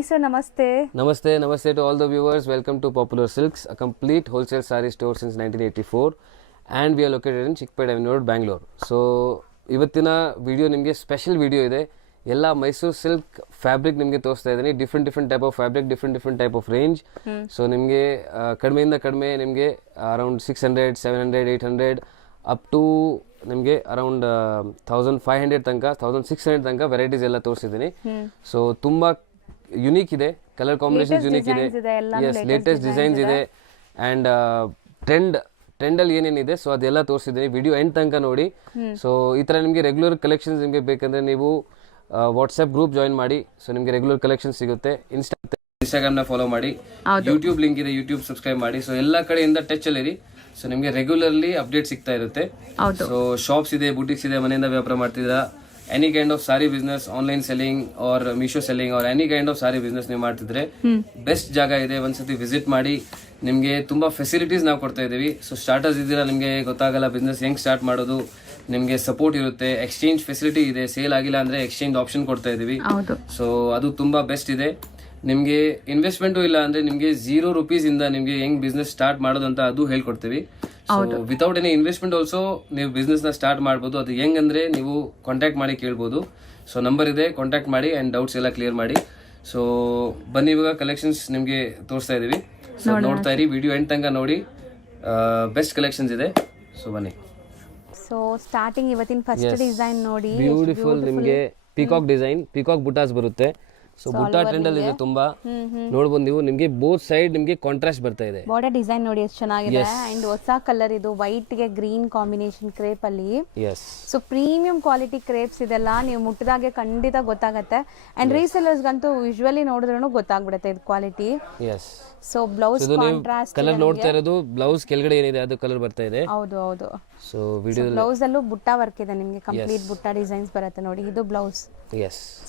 Sir, namaste. Namaste to all the viewers. Welcome to Popular Silks, a complete wholesale saree store since 1984, and we are located in Chickpet Avenue Road, Bangalore. So, ಇವತ್ತಿನ video ನಿಮಗೆ special video ಇದೆ. ಎಲ್ಲ Mysuru silk fabric ನಿಮಗೆ ತೋರಿಸ್ತಾ ಇದ್ದೀನಿ. Different type of fabric, different type of range. So ನಿಮಗೆ ಕಡಿಮೆಯಿಂದ ಕಡಿಮೆ ನಿಮಗೆ ಅರೌಂಡ್ 600, 700, 800 ಅಪ್ ಟು ನಿಮಗೆ ಅರೌಂಡ್ 1500 ತನಕ 1600 ತನಕ ವೆರೈಟೀಸ್ ಎಲ್ಲ ತೋರಿಸಿದ್ದೀನಿ. ಸೊ ತುಂಬ ಯುನೀಕ್ ಇದೆ, ಕಲರ್ ಕಾಂಬಿನೇಷನ್ಸ್ ಯುನೀಕ್ ಇದೆ, ಎಸ್ ಲೇಟೆಸ್ಟ್ ಡಿಸೈನ್ಸ್ ಇದೆ, ಆ್ಯಂಡ್ ಟ್ರೆಂಡಲ್ಲಿ ಏನೇನಿದೆ ಸೊ ಅದೆಲ್ಲ ತೋರಿಸಿದ್ದೀನಿ. ವಿಡಿಯೋ ಎಂಡ್ ತನಕ ನೋಡಿ. ಸೊ ಈ ಥರ ನಿಮಗೆ ರೆಗ್ಯುಲರ್ ಕಲೆಕ್ಷನ್ಸ್ ನಿಮಗೆ ಬೇಕಂದರೆ ನೀವು ವಾಟ್ಸಪ್ ಗ್ರೂಪ್ ಜಾಯಿನ್ ಮಾಡಿ. ಸೊ ನಿಮಗೆ ರೆಗ್ಯುಲರ್ ಕಲೆಕ್ಷನ್ ಸಿಗುತ್ತೆ. ಇನ್ಸ್ಟಾಗ್ರಾಮ್ನ ಫಾಲೋ ಮಾಡಿ, ಯೂಟ್ಯೂಬ್ ಲಿಂಕ್ ಇದೆ, ಯೂಟ್ಯೂಬ್ ಸಬ್ಸ್ಕ್ರೈಬ್ ಮಾಡಿ. ಸೊ ಎಲ್ಲ ಕಡೆಯಿಂದ ಟಚ್ ಅಲ್ಲಿರಿ. ಸೊ ನಿಮಗೆ ರೆಗ್ಯುಲರ್ಲಿ ಅಪ್ಡೇಟ್ ಸಿಗ್ತಾ ಇರುತ್ತೆ. ಸೊ ಶಾಪ್ಸ್ ಇದೆ, ಬುಟಿಕ್ಸ್ ಇದೆ, ಮನೆಯಿಂದ ವ್ಯಾಪಾರ ಮಾಡ್ತಿದ್ದೀರಾ, any kind of sari business, online selling or Meesho selling or any kind of sari business ನೀವು ಮಾಡ್ತಿದ್ರೆ ಬೆಸ್ಟ್ ಜಾಗ ಇದೆ. ಒಂದ್ಸತಿ ವಿಸಿಟ್ ಮಾಡಿ. ನಿಮಗೆ ತುಂಬಾ ಫೆಸಿಲಿಟೀಸ್ ನಾವು ಕೊಡ್ತಾ ಇದ್ದೀವಿ. ಸೊ ಸ್ಟಾರ್ಟರ್ಸ್ ಇದ್ದೀರಾ, ನಿಮಗೆ ಗೊತ್ತಾಗಲ್ಲ ಬಿಸ್ನೆಸ್ ಹೆಂಗ್ ಸ್ಟಾರ್ಟ್ ಮಾಡೋದು, ನಿಮಗೆ ಸಪೋರ್ಟ್ ಇರುತ್ತೆ, ಎಕ್ಸ್ಚೇಂಜ್ ಫೆಸಿಲಿಟಿ ಇದೆ, ಸೇಲ್ ಆಗಿಲ್ಲ ಅಂದ್ರೆ ಎಕ್ಸ್ಚೇಂಜ್ ಆಪ್ಷನ್ ಕೊಡ್ತಾ ಇದೀವಿ. ಸೊ ಅದು ತುಂಬಾ ಬೆಸ್ಟ್ ಇದೆ. ನಿಮಗೆ ಇನ್ವೆಸ್ಟ್ಮೆಂಟು ಇಲ್ಲ ಅಂದ್ರೆ ನಿಮಗೆ ₹0 ಇಂದ ನಿಮಗೆ ಹೆಂಗ್ ಬಿಸ್ನೆಸ್ ಸ್ಟಾರ್ಟ್ ಮಾಡೋದು ಅಂತ ಅದು ಹೇಳ್ಕೊಡ್ತೀವಿ. ವಿತೌಟ್ ಎನಿ ಇನ್ವೆಸ್ಟ್ಮೆಂಟ್ ಆಲ್ಸೋ ನೀವು ಬಿಸ್ನೆಸ್ ನ ಸ್ಟಾರ್ಟ್ ಮಾಡಬಹುದು. ಅದು ಹೆಂಗ್ ಅಂದ್ರೆ ನೀವು ಕಾಂಟ್ಯಾಕ್ಟ್ ಮಾಡಿ ಕೇಳ್ಬೋದು. ಸೊ ನಂಬರ್ ಇದೆ, ಕಾಂಟ್ಯಾಕ್ಟ್ ಮಾಡಿ ಅಂಡ್ ಡೌಟ್ಸ್ ಎಲ್ಲ ಕ್ಲಿಯರ್ ಮಾಡಿ. ಸೊ ಬನ್ನಿ, ಇವಾಗ ಕಲೆಕ್ಷನ್ಸ್ ನಿಮಗೆ ತೋರಿಸ್ತಾ ಇದೀವಿ. ಸೊ ನೋಡ್ತಾ ಇರಿ, ವಿಡಿಯೋ ಎಂಡ್ ತನಕ ನೋಡಿ. ಬೆಸ್ಟ್ ಕಲೆಕ್ಷನ್ಸ್ ಇದೆ. ಸೊ ಬನ್ನಿ. ಸೊ ಸ್ಟಾರ್ಟಿಂಗ್ ಇವತ್ತಿನ ಫಸ್ಟ್ ಡಿಸೈನ್ ನೋಡಿ, ಬ್ಯೂಟಿಫುಲ್ ನಿಮಗೆ ಪಿಕಾಕ್ ಡಿಸೈನ್, ಪಿಕಾಕ್ ಬುಟಾಸ್ ಬರುತ್ತೆ. ಸೊ ಬುಟಾ ಟ್ರೆಂಡ್ ಅಲ್ಲಿ ಇದೆ ತುಂಬಾ. ನೋಡಬಹುದು ನೀವು, ನಿಮಗೆ ಬೋತ್ ಸೈಡ್ ನಿಮಗೆ ಕಾಂಟ್ರಾಸ್ಟ್ ಬರ್ತಾ ಇದೆ. ಬಾರ್ಡರ್ ಡಿಸೈನ್ ನೋಡಿ ಎಷ್ಟು ಚೆನ್ನಾಗಿದೆ. ಅಂಡ್ ಹೊಸ ಕಲರ್ ಇದು, ವೈಟ್ ಗೆ ಗ್ರೀನ್ ಕಾಂಬಿನೇಷನ್ ಕ್ರೇಪ್ ಅಲ್ಲಿ. ಸೊ ಪ್ರೀಮಿಯಂ ಕ್ವಾಲಿಟಿ ಕ್ರೇಪ್ಸ್ ಇದೆಲ್ಲ ನೀವು ಮುಟ್ಟಿದಾಗೆ ಖಂಡಿತ ಗೊತ್ತಾಗತ್ತೆ. ಅಂಡ್ ರೀಸೆಲ್ಲರ್ಸ್ ಗಂತೂ ವಿಜುವಲಿ ನೋಡಿದ್ರೂ ಗೊತ್ತಾಗ್ಬಿಡುತ್ತೆ ಇದು quality. So blouse contrast colour ನೋಡ್ತಾ ಇರೋದು, ಬ್ಲೌಸ್ ಕೆಳಗಡೆ ಏನಿದೆ ಅದು ಕಲರ್ ಬರ್ತಾ ಇದೆ. ಹೌದು. ಸೊ ವಿಡಿಯೋ ಬ್ಲೌಸ್ ಅಲ್ಲೂ ಬುಟ್ಟ ವರ್ಕ್ ಇದೆ, ನಿಮಗೆ ಕಂಪ್ಲೀಟ್ ಬುಟ್ಟ ಡಿಸೈನ್ಸ್ ಬರುತ್ತೆ ನೋಡಿ. ಇದು blouse.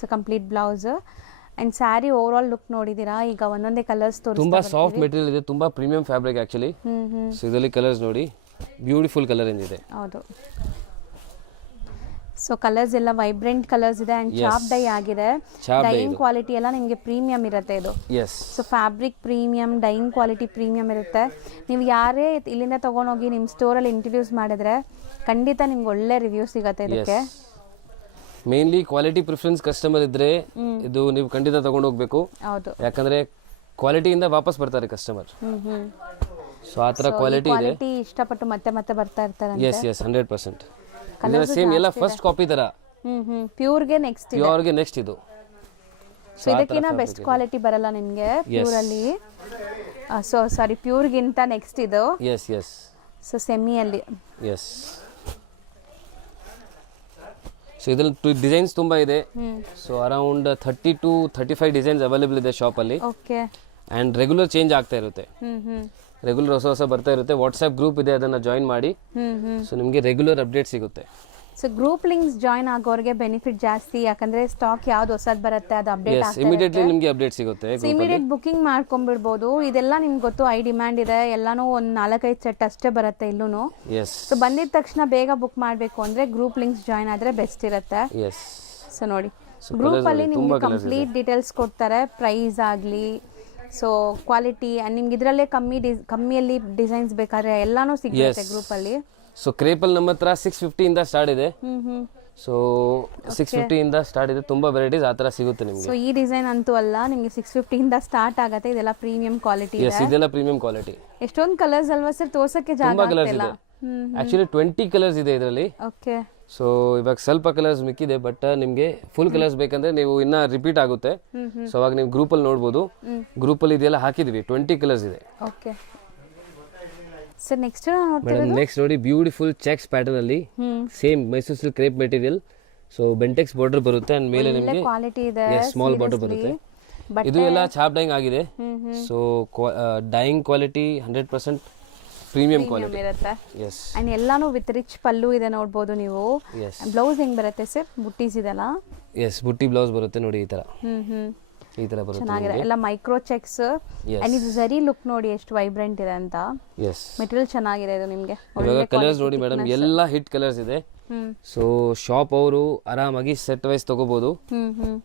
So complete blouse and sari overall look ನೋಡಿದೀರಾ. ಈಗ ಒಂದೊಂದೇ ಕಲರ್ಸ್ ತೋರಿಸ್ತಾ ತುಂಬಾ ಸಾಫ್ಟ್ ಮೆಟೀರಿಯಲ್ ಇದೆ, ತುಂಬಾ ಪ್ರೀಮಿಯಂ ಫ್ಯಾಬ್ರಿಕ್ ಆಕ್ಚುಲಿ. ಸೊ ಇದರಲ್ಲಿ ಕಲರ್ಸ್ ನೋಡಿ, ಬ್ಯೂಟಿಫುಲ್ ಕಲರ್ ಏನಿದೆ. ಹೌದು. ಸೊ ಕಲರ್ಸ್ ಎಲ್ಲ ವೈಬ್ರೆಂಟ್ ಕಲರ್ಸ್ ಇದೆ ಅಂಡ್ ಚಾಪ್ ಡೈ ಆಗಿದೆ. ಡೈಯಿಂಗ್ ಕ್ವಾಲಿಟಿ ಎಲ್ಲ ನಿಮಗೆ ಪ್ರೀಮಿಯಂ ಇರುತ್ತೆ ಇದು. So fabric premium, dyeing quality premium ಇರುತ್ತೆ. ನೀವು ಯಾರೇ ಇಲ್ಲಿಂದ ತಗೊಂಡೋಗಿ ನಿಮ್ಮ ಸ್ಟೋರಲ್ಲಿ ಇಂಟ್ರೊಡ್ಯೂಸ್ ಮಾಡಿದ್ರೆ ಖಂಡಿತ ನಿಮ್ಗೆ ಒಳ್ಳೆ ರಿವ್ಯೂ ಸಿಗುತ್ತೆ ಇದಕ್ಕೆ. ಮೇನ್ಲಿ ಕ್ವಾಲಿಟಿ ಪ್ರಿಫರೆನ್ಸ್ ಕಸ್ಟಮರ್ ಇದ್ರೆ ಇದು ನೀವು ಖಂಡಿತ ತಗೊಂಡು ಹೋಗ್ಬೇಕು. ಯಾಕಂದ್ರೆ ಕ್ವಾಲಿಟಿಯಿಂದ ವಾಪಸ್ ಬರ್ತಾರೆ ಕಸ್ಟಮರ್. ಸೊ ಆ ತರ ಕ್ವಾಲಿಟಿ ಇದೆ, ಇಷ್ಟಪಟ್ಟು ಮತ್ತೆ ಬರ್ತಾ ಇರ್ತಾರೆ. ಎಸ್ 100%. ಇದರ ಸೇಮ್ ಎಲ್ಲ ಫಸ್ಟ್ ಕಾಪಿ ತರ. ಪ್ಯೂರ್ ಗೆ ನೆಕ್ಸ್ಟ್ ಇದೆ, ಪ್ಯೂರ್ ಗೆ ನೆಕ್ಸ್ಟ್ ಇದು. ಸೊ ಇದಕ್ಕಿಂತ ಬೆಸ್ಟ್ ಕ್ವಾಲಿಟಿ ಬರಲ್ಲ ನಿಮಗೆ ಪ್ಯೂರ್ ಅಲ್ಲಿ. ಸೊ ಸಾರಿ, ಪ್ಯೂರ್ ಗಿಂತ ನೆಕ್ಸ್ಟ್ ಇದು. ಎಸ್ ಸೊ ಸೆಮಿ ಅಲ್ಲಿ. ಸೊ ಇದ್ರಲ್ಲಿ ಡಿಸೈನ್ಸ್ ತುಂಬಾ ಇದೆ. So around 30 to 35 designs available ಇದೆ ಶಾಪ್ ಅಲ್ಲಿ. ಅಂಡ್ ರೆಗ್ಯುಲರ್ ಚೇಂಜ್ ಆಗ್ತಾ ಇರುತ್ತೆ, ರೆಗ್ಯುಲರ್ ಹೊಸ ಬರ್ತಾ ಇರುತ್ತೆ. ವಾಟ್ಸ್ಆಪ್ ಗ್ರೂಪ್ ಇದೆ, ಅದನ್ನ ಜಾಯಿನ್ ಮಾಡಿ. ಸೊ ನಿಮಗೆ ರೆಗ್ಯುಲರ್ ಅಪ್ಡೇಟ್ ಸಿಗುತ್ತೆ. ಸೊ ಗ್ರೂಪ್ ಲಿಂಕ್ಸ್ ಜಾಯಿನ್ ಆಗೋರಿಗೆ ಬೆನಿಫಿಟ್ ಜಾಸ್ತಿ, ಯಾಕಂದ್ರೆ ಸ್ಟಾಕ್ ಯಾವ್ದು ಹೊಸದ್ ಬರುತ್ತೆ ಅದು ಅಪ್ಡೇಟ್ ಆಗ್ತಾ ಇಮಿಡಿಯೇಟ್ಲಿ ನಿಮಗೆ ಅಪ್ಡೇಟ್ ಸಿಗುತ್ತೆ. ಇಮಿಡಿಯೇಟ್ ಬುಕಿಂಗ್ ಮಾಡ್ಕೊಂಡ್ಬಿಡ್ಬೋದು. ಇದೆಲ್ಲ ನಿಮ್ಗೆ ಗೊತ್ತು, ಐ ಡಿಮ್ಯಾಂಡ್ ಇದೆ. ಎಲ್ಲಾನು ಒಂದು 4-5 ಸೆಟ್ ಅಷ್ಟೇ ಬರುತ್ತೆ ಇಲ್ಲೂನು. ಸೊ ಬಂದಿದ ತಕ್ಷಣ ಬೇಗ ಬುಕ್ ಮಾಡಬೇಕು ಅಂದ್ರೆ ಗ್ರೂಪ್ ಲಿಂಕ್ಸ್ ಜಾಯಿನ್ ಆದ್ರೆ ಬೆಸ್ಟ್ ಇರುತ್ತೆ. ಸೊ ನೋಡಿ, ಗ್ರೂಪ್ ಅಲ್ಲಿ ನಿಮ್ಗೆ ಕಂಪ್ಲೀಟ್ ಡೀಟೇಲ್ಸ್ ಕೊಡ್ತಾರೆ, ಪ್ರೈಸ್ ಆಗ್ಲಿ, ಸೊ ಕ್ವಾಲಿಟಿ. ನಿಮ್ಗೆ ಇದರಲ್ಲೇ ಕಮ್ಮಿಯಲ್ಲಿ ಡಿಸೈನ್ಸ್ ಬೇಕಾದ್ರೆ ಎಲ್ಲಾನು ಸಿಗುತ್ತೆ ಗ್ರೂಪ್ ಅಲ್ಲಿ. ಸೊ ಕ್ರೇಪಲ್ ನಮ್ಮ ಹತ್ರ 650 ಇಂದ ಸ್ಟಾರ್ಟ್ ಇದೆ. ಸೊ 650 ಇಂದ ಸ್ಟಾರ್ಟ್ ಇದೆ, ತುಂಬಾ ವೆರೈಟೀಸ್ ಆ ತರ ಸಿಗುತ್ತೆ ನಿಮಗೆ. ಸೊ ಈ ಡಿಸೈನ್ ಅಂತೂ ಅಲ್ಲ, ನಿಮಗೆ 650 ಇಂದ ಸ್ಟಾರ್ಟ್ ಆಗುತ್ತೆ. ಇದೆಲ್ಲ ಪ್ರೀಮಿಯಂ ಕ್ವಾಲಿಟಿ ಇದೆ. ಇದೆಲ್ಲ ಪ್ರೀಮಿಯಂ ಕ್ವಾಲಿಟಿ. ಎಷ್ಟೊಂದು ಕಲರ್ಸ್ ಅಲ್ವಾ ಸರ್, ತೋರ್ಸಕ್ಕೆ ಜಾಗ ಇಲ್ಲ. ಆಕ್ಚುಲಿ 20 ಕಲರ್ಸ್ ಇದೆ ಇದರಲ್ಲಿ. ಓಕೆ. ಸೊ ಇವಾಗ ಸ್ವಲ್ಪ ಕಲರ್ಸ್ ಮಿಕ್ಕಿದೆ, ಬಟ್ ನಿಮಗೆ ಫುಲ್ ಕಲರ್ಸ್ ಬೇಕಂದ್ರೆ ನೀವು ಇನ್ನ ರಿಪೀಟ್ ಆಗುತ್ತೆ. ಸೊ ಅವಾಗ ನೀವು ಗ್ರೂಪ್ ಅಲ್ಲಿ ನೋಡಬಹುದು. ಗ್ರೂಪ್ ಅಲ್ಲಿ ಇದೆಲ್ಲ ಹಾಕಿದ್ವಿ, 20 ಕಲರ್ಸ್ ಇದೆ. ಓಕೆ ಸರ್, ನೆಕ್ಸ್ಟ್ ನೋಡಿ, ಬ್ಯೂಟಿಫುಲ್ ಚೆಕ್ಸ್ ಪ್ಯಾಟರ್ನ್ ಅಲ್ಲಿ same Mysuru silk crepe material. So Bentex border ಬರುತ್ತೆ ಅಂಡ್ ಮೇಲೆ ನಿಮಗೆ ಸ್ಮಾಲ್ ಬಾರ್ಡರ್ ಬರುತ್ತೆ. ಇದು ಎಲ್ಲ ಚಾಪ್ ಡೈಯಿಂಗ್ ಆಗಿದೆ. So dyeing quality 100% premium quality ಇರುತ್ತೆ. ಅಂಡ್ ಎಲ್ಲಾನು ವಿತ್ ರಿಚ್ ಪಲ್ಲು ಇದೆ ನೋಡಬಹುದು ನೀವು. ಬ್ಲೌಸ್ ಹೆಂಗ್ ಬರುತ್ತೆ ಸರ್, ಬುಟ್ಟೀಸ್ ಇದೆಲ್ಲ? ಬುಟ್ಟಿ ಬ್ಲೌಸ್ ಬರುತ್ತೆ ನೋಡಿ ಈ ತರ. ಈ ತರ ಬರುತ್ತೆ ಚೆನ್ನಾಗಿದೆ, ಎಲ್ಲ ಮೈಕ್ರೋ ಚೆಕ್ಸ್ Yes. ಅಂಡ್ ಇದು ಝರಿ ಲುಕ್ ನೋಡಿ ಎಷ್ಟು ವೈಬ್ರೆಂಟ್ ಇದೆ ಅಂತ. ಎಸ್ ಮೆಟೀರಿಯಲ್ ಚೆನ್ನಾಗಿದೆ ಇದು ನಿಮಗೆ. ಇವಾಗ ಕಲರ್ಸ್ ನೋಡಿ ಮೇಡಮ್, ಎಲ್ಲ ಹಿಟ್ ಕಲರ್ಸ್ ಇದೆ. ಸೊ ಶಾಪ್ ಅವರು ಆರಾಮಾಗಿ ಸೆಟ್ ವೈಸ್ ತಗೋಬಹುದು,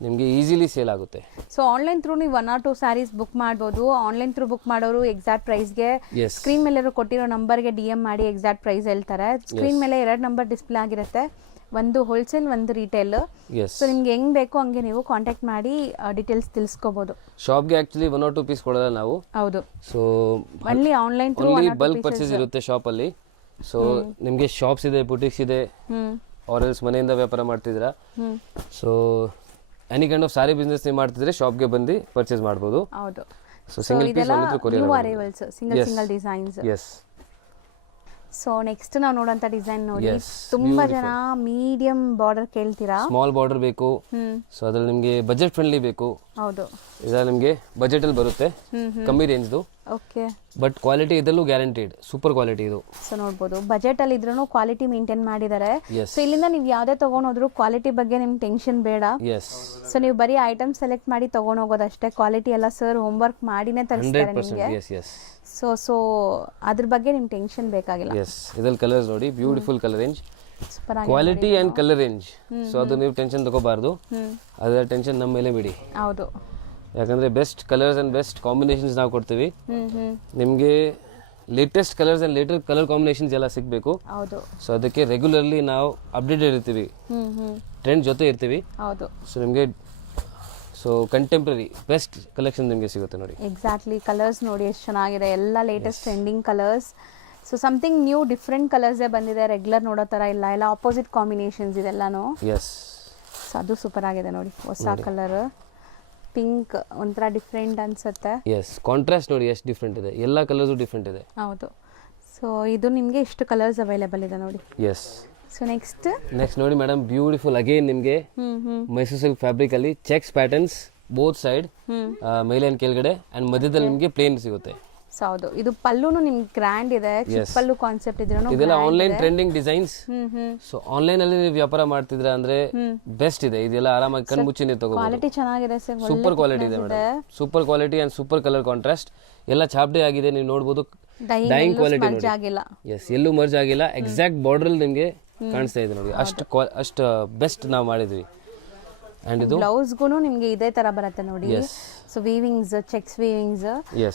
ನಿಮಗೆ ಈಸಿಲಿ ಸೇಲ್ ಆಗುತ್ತೆ. ಸೊ ಆನ್ಲೈನ್ ಥ್ರೂ ನೀವು 1 or 2 ಸ್ಯಾರೀಸ್ ಬುಕ್ ಮಾಡ್ಬೋದು. ಆನ್ಲೈನ್ ಥ್ರೂ ಬುಕ್ ಮಾಡೋರು ಎಕ್ಸಾಕ್ಟ್ ಪ್ರೈಸ್ಗೆ ಎಸ್ ಸ್ಕ್ರೀನ್ ಮೇಲೆ ಕೊಟ್ಟಿರೋ ನಂಬರ್ಗೆ DM ಮಾಡಿ ಎಕ್ಸಾಕ್ಟ್ ಪ್ರೈಸ್ ಹೇಳ್ತಾರೆ. ಸ್ಕ್ರೀನ್ ಮೇಲೆ 2 ನಂಬರ್ ಡಿಸ್ಪ್ಲೇ ಆಗಿರುತ್ತೆ, ಒಂದು ಹೋಲ್ಸೇಲ್ ಒಂದು ರಿಟೇಲ್. ಎಸ್ ಸೊ ನಿಮ್ಗೆ ಹೆಂಗ್ ಬೇಕೋ ಹಂಗೆ ನೀವು ಕಾಂಟ್ಯಾಕ್ಟ್ ಮಾಡಿ ಡೀಟೇಲ್ಸ್ ತಿಳಿಸ್ಕೋಬಹುದು. ಶಾಪ್ಗೆ ಆಕ್ಚುಲಿ 1 or 2 ಪೀಸ್ ಕೊಡೋಲ್ಲ ನಾವು. ಹೌದು, so only online through only bulk purchase ಇರುತ್ತೆ ಶಾಪಲ್ಲಿ. ಸೊ ನಿಮಗೆ ಶಾಪ್ಸ್ ಇದೆ, ಬುಟಿಕ್ಸ್ ಇದೆ, ಆರ್ ಎಲ್ಸ್ ಮನೆಯಿಂದ ವ್ಯಾಪಾರ ಮಾಡ್ತಿದ್ದೀರಾ, so any kind of sari business ನೀವು ಮಾಡ್ತಿದ್ರೆ ಶಾಪ್ಗೆ ಬಂದು ಪರ್ಚೇಸ್ ಮಾಡ್ಬೋದು. ಹೌದು. ಸೊ ಸಿಂಗಲ್ ಪೀಸ್ ಒಂದು courier new arrivals, single designs. Yes. So next ನಾವು ನೋಡೋಂತ ಡಿಸೈನ್ ನೋಡಿ, Yes, ತುಂಬಾ ಜನ ಮೀಡಿಯಂ ಬಾರ್ಡರ್ ಕೇಳ್ತೀರಾ. ಸ್ಮಾಲ್ ಬಾರ್ಡರ್ ಬೇಕು, ಸೊ ಅದ್ರಲ್ಲಿ ನಿಮಗೆ ಬಜೆಟ್ ಫ್ರೆಂಡ್ಲಿ ಬೇಕು. ಹೌದು, ಇದ್ರಲ್ಲಿ ನಿಮಗೆ ಬಜೆಟ್ ಅಲ್ಲಿ ಬರುತ್ತೆ, ಕಮ್ಮಿ ರೇಂಜ್ದು, ಓಕೆ. ಬಟ್ ಕ್ವಾಲಿಟಿ ಇದರಲ್ಲೂ ಗ್ಯಾರಂಟಿಡ್, ಸೂಪರ್ ಕ್ವಾಲಿಟಿ ಇದು. ಸೊ ನೋಡ್ಬೋದು ಬಜೆಟ್ ಅಲ್ಲಿ ಇದ್ರೂ ಕ್ವಾಲಿಟಿ ಮೇಂಟೈನ್ ಮಾಡಿದ್ದಾರೆ. Yes. ಸೊ ಇಲ್ಲಿಂದ ನೀವು ಯಾವ್ದೇ ತಗೊಂಡೋದ್ರು ಕ್ವಾಲಿಟಿ ಬಗ್ಗೆ ನಿಮ್ಗೆ ಟೆನ್ಷನ್ ಬೇಡ. ಎಸ್, ಸೊ ನೀವು ಬರೀ ಐಟಮ್ ಸೆಲೆಕ್ಟ್ ಮಾಡಿ ತಗೊಂಡೋಗೋದಷ್ಟೇ, ಕ್ವಾಲಿಟಿ ಎಲ್ಲ ಸರ್ ಹೋಮ್ ವರ್ಕ್ ಮಾಡಿನೇ ತರಿಸ್ತಾರೆ 100%. ನಿಮಗೆ. ಎಸ್ ಎಸ್ ಸೊ ಅದ್ರ ಬಗ್ಗೆ ನಿಮ್ಗೆ ಟೆನ್ಷನ್ ಬೇಕಾಗಿಲ್ಲ. ಎಸ್. ಇದ್ರಲ್ಲಿ ಕಲರ್ಸ್ ನೋಡಿ, ಬ್ಯೂಟಿಫುಲ್ ಕಲರ್ ರೇಂಜ್, ಸೂಪರ್ ಆಗಿ. Quality and colour range. So ಅದು ನೀವು ಟೆನ್ಷನ್ ತಗೋಬಾರ್ದು, ಅದರ ಟೆನ್ಷನ್ ನಮ್ಮ ಮೇಲೆ ಬಿಡಿ. ಹೌದು. ಯಾಕಂದ್ರೆ best colours and best combinations ನಾವು ಕೊಡ್ತೀವಿ ನಿಮಗೆ. Latest colours and latest colour combinations ಎಲ್ಲ ಸಿಗಬೇಕು. ಹೌದು. ಸೊ ಅದಕ್ಕೆ ರೆಗ್ಯುಲರ್ಲಿ ನಾವು ಅಪ್ಡೇಟೆಡ್ ಇರ್ತೀವಿ, ಟ್ರೆಂಡ್ ಜೊತೆ ಇರ್ತೀವಿ. ಹೌದು. ಸೊ ನಿಮಗೆ ಸೊ ಕಂಟೆಂಪ್ರರಿ ಬೆಸ್ಟ್ ಕಲೆಕ್ಷನ್ ನಿಮಗೆ ಸಿಗುತ್ತೆ ನೋಡಿ. ಎಕ್ಸಾಕ್ಟ್ಲಿ, ಕಲರ್ಸ್ ನೋಡಿ ಎಷ್ಟು ಚೆನ್ನಾಗಿದೆ, ಎಲ್ಲ latest trending colours. So something new different ಕಲರ್ಸೇ ಬಂದಿದೆ, ರೆಗ್ಯುಲರ್ ನೋಡೋ ಥರ ಇಲ್ಲ, ಎಲ್ಲ ಆಪೋಸಿಟ್ ಕಾಂಬಿನೇಷನ್ಸ್ ಇದೆಲ್ಲಾನು. ಎಸ್. ಸೊ ಅದು ಸೂಪರ್ ಆಗಿದೆ ನೋಡಿ, ಹೊಸ ಕಲರ್ ಪಿಂಕ್ ಒಂಥರ ಡಿಫ್ರೆಂಟ್ ಅನ್ಸುತ್ತೆ. ಎಸ್, ಕಾಂಟ್ರಾಸ್ಟ್ ನೋಡಿ ಎಷ್ಟು ಡಿಫ್ರೆಂಟ್ ಇದೆ, ಎಲ್ಲ ಕಲರ್ಸು ಡಿಫ್ರೆಂಟ್ ಇದೆ. ಹೌದು. ಸೊ ಇದು ನಿಮಗೆ ಇಷ್ಟು ಕಲರ್ಸ್ ಅವೈಲೇಬಲ್ ಇದೆ ನೋಡಿ. ಎಸ್. ಸೊ ನೆಕ್ಸ್ಟ್ ನೋಡಿ ಮೇಡಮ್, ಬ್ಯೂಟಿಫುಲ್ ಅಗೇನ್ ನಿಮಗೆ ಮೈಸೂರು ಸಿಲ್ಕ್ ಫ್ಯಾಬ್ರಿಕ್ ಅಲ್ಲಿ ಚೆಕ್ಸ್ ಪ್ಯಾಟರ್ನ್ಸ್ ಬೋತ್ ಸೈಡ್, ಮೇಲೆ ಅಂಡ್ ಕೆಳಗಡೆ, ಅಂಡ್ ಮಧ್ಯದಲ್ಲಿ ನಿಮಗೆ ಪ್ಲೇನ್ ಸಿಗುತ್ತೆ. ಸೊ ಹೌದು, ಇದು ಪಲ್ಲುನು ನಿಮ್ಗೆ ಗ್ರ್ಯಾಂಡ್ ಇದೆ, ಚಿಕ್ಕ ಪಲ್ಲು ಕಾನ್ಸೆಪ್ಟ್ ಇದ್ರೂ ಇದೆಲ್ಲ online trending designs. So online ಅಲ್ಲಿ ನೀವು ವ್ಯಾಪಾರ ಮಾಡ್ತಿದ್ರ ಅಂದ್ರೆ ಬೆಸ್ಟ್ ಇದೆ, ಇದೆಲ್ಲ ಆರಾಮಾಗಿ ಕಣ್ ಮುಚ್ಚಿ ನೀವು ತಗೋಬಹುದು. ಕ್ವಾಲಿಟಿ ಚೆನ್ನಾಗಿದೆ ಸರ್, ಸೂಪರ್ ಕ್ವಾಲಿಟಿ ಇದೆ madam, super quality and super colour contrast, ಎಲ್ಲ ಚಾಪ್ಡೆ ಆಗಿದೆ, ನೀವು ನೋಡಬಹುದು. ಡೈಯಿಂಗ್ ಕ್ವಾಲಿಟಿ ನೋಡಿ. ಆಗಿಲ್ಲ. ಎಸ್, ಎಲ್ಲೂ ಮರ್ಜ್ ಆಗಿಲ್ಲ, ಎಕ್ಸಾಕ್ಟ್ ಬಾರ್ಡರ್ ಅಲ್ಲಿ ನಿಮಗೆ ಕಾಣಿಸ್ತಾ ಇದೆ ನೋಡಿ, ಅಷ್ಟು ಬೆಸ್ಟ್ ನಾವು ಮಾಡಿದ್ವಿ. ಅಂಡ್ ಇದು ಬ್ಲೌಸ್ಗೂ ನಿಮ್ಗೆ ಇದೇ ತರ ಬರುತ್ತೆ ನೋಡಿ. So weavings, cheques weavings,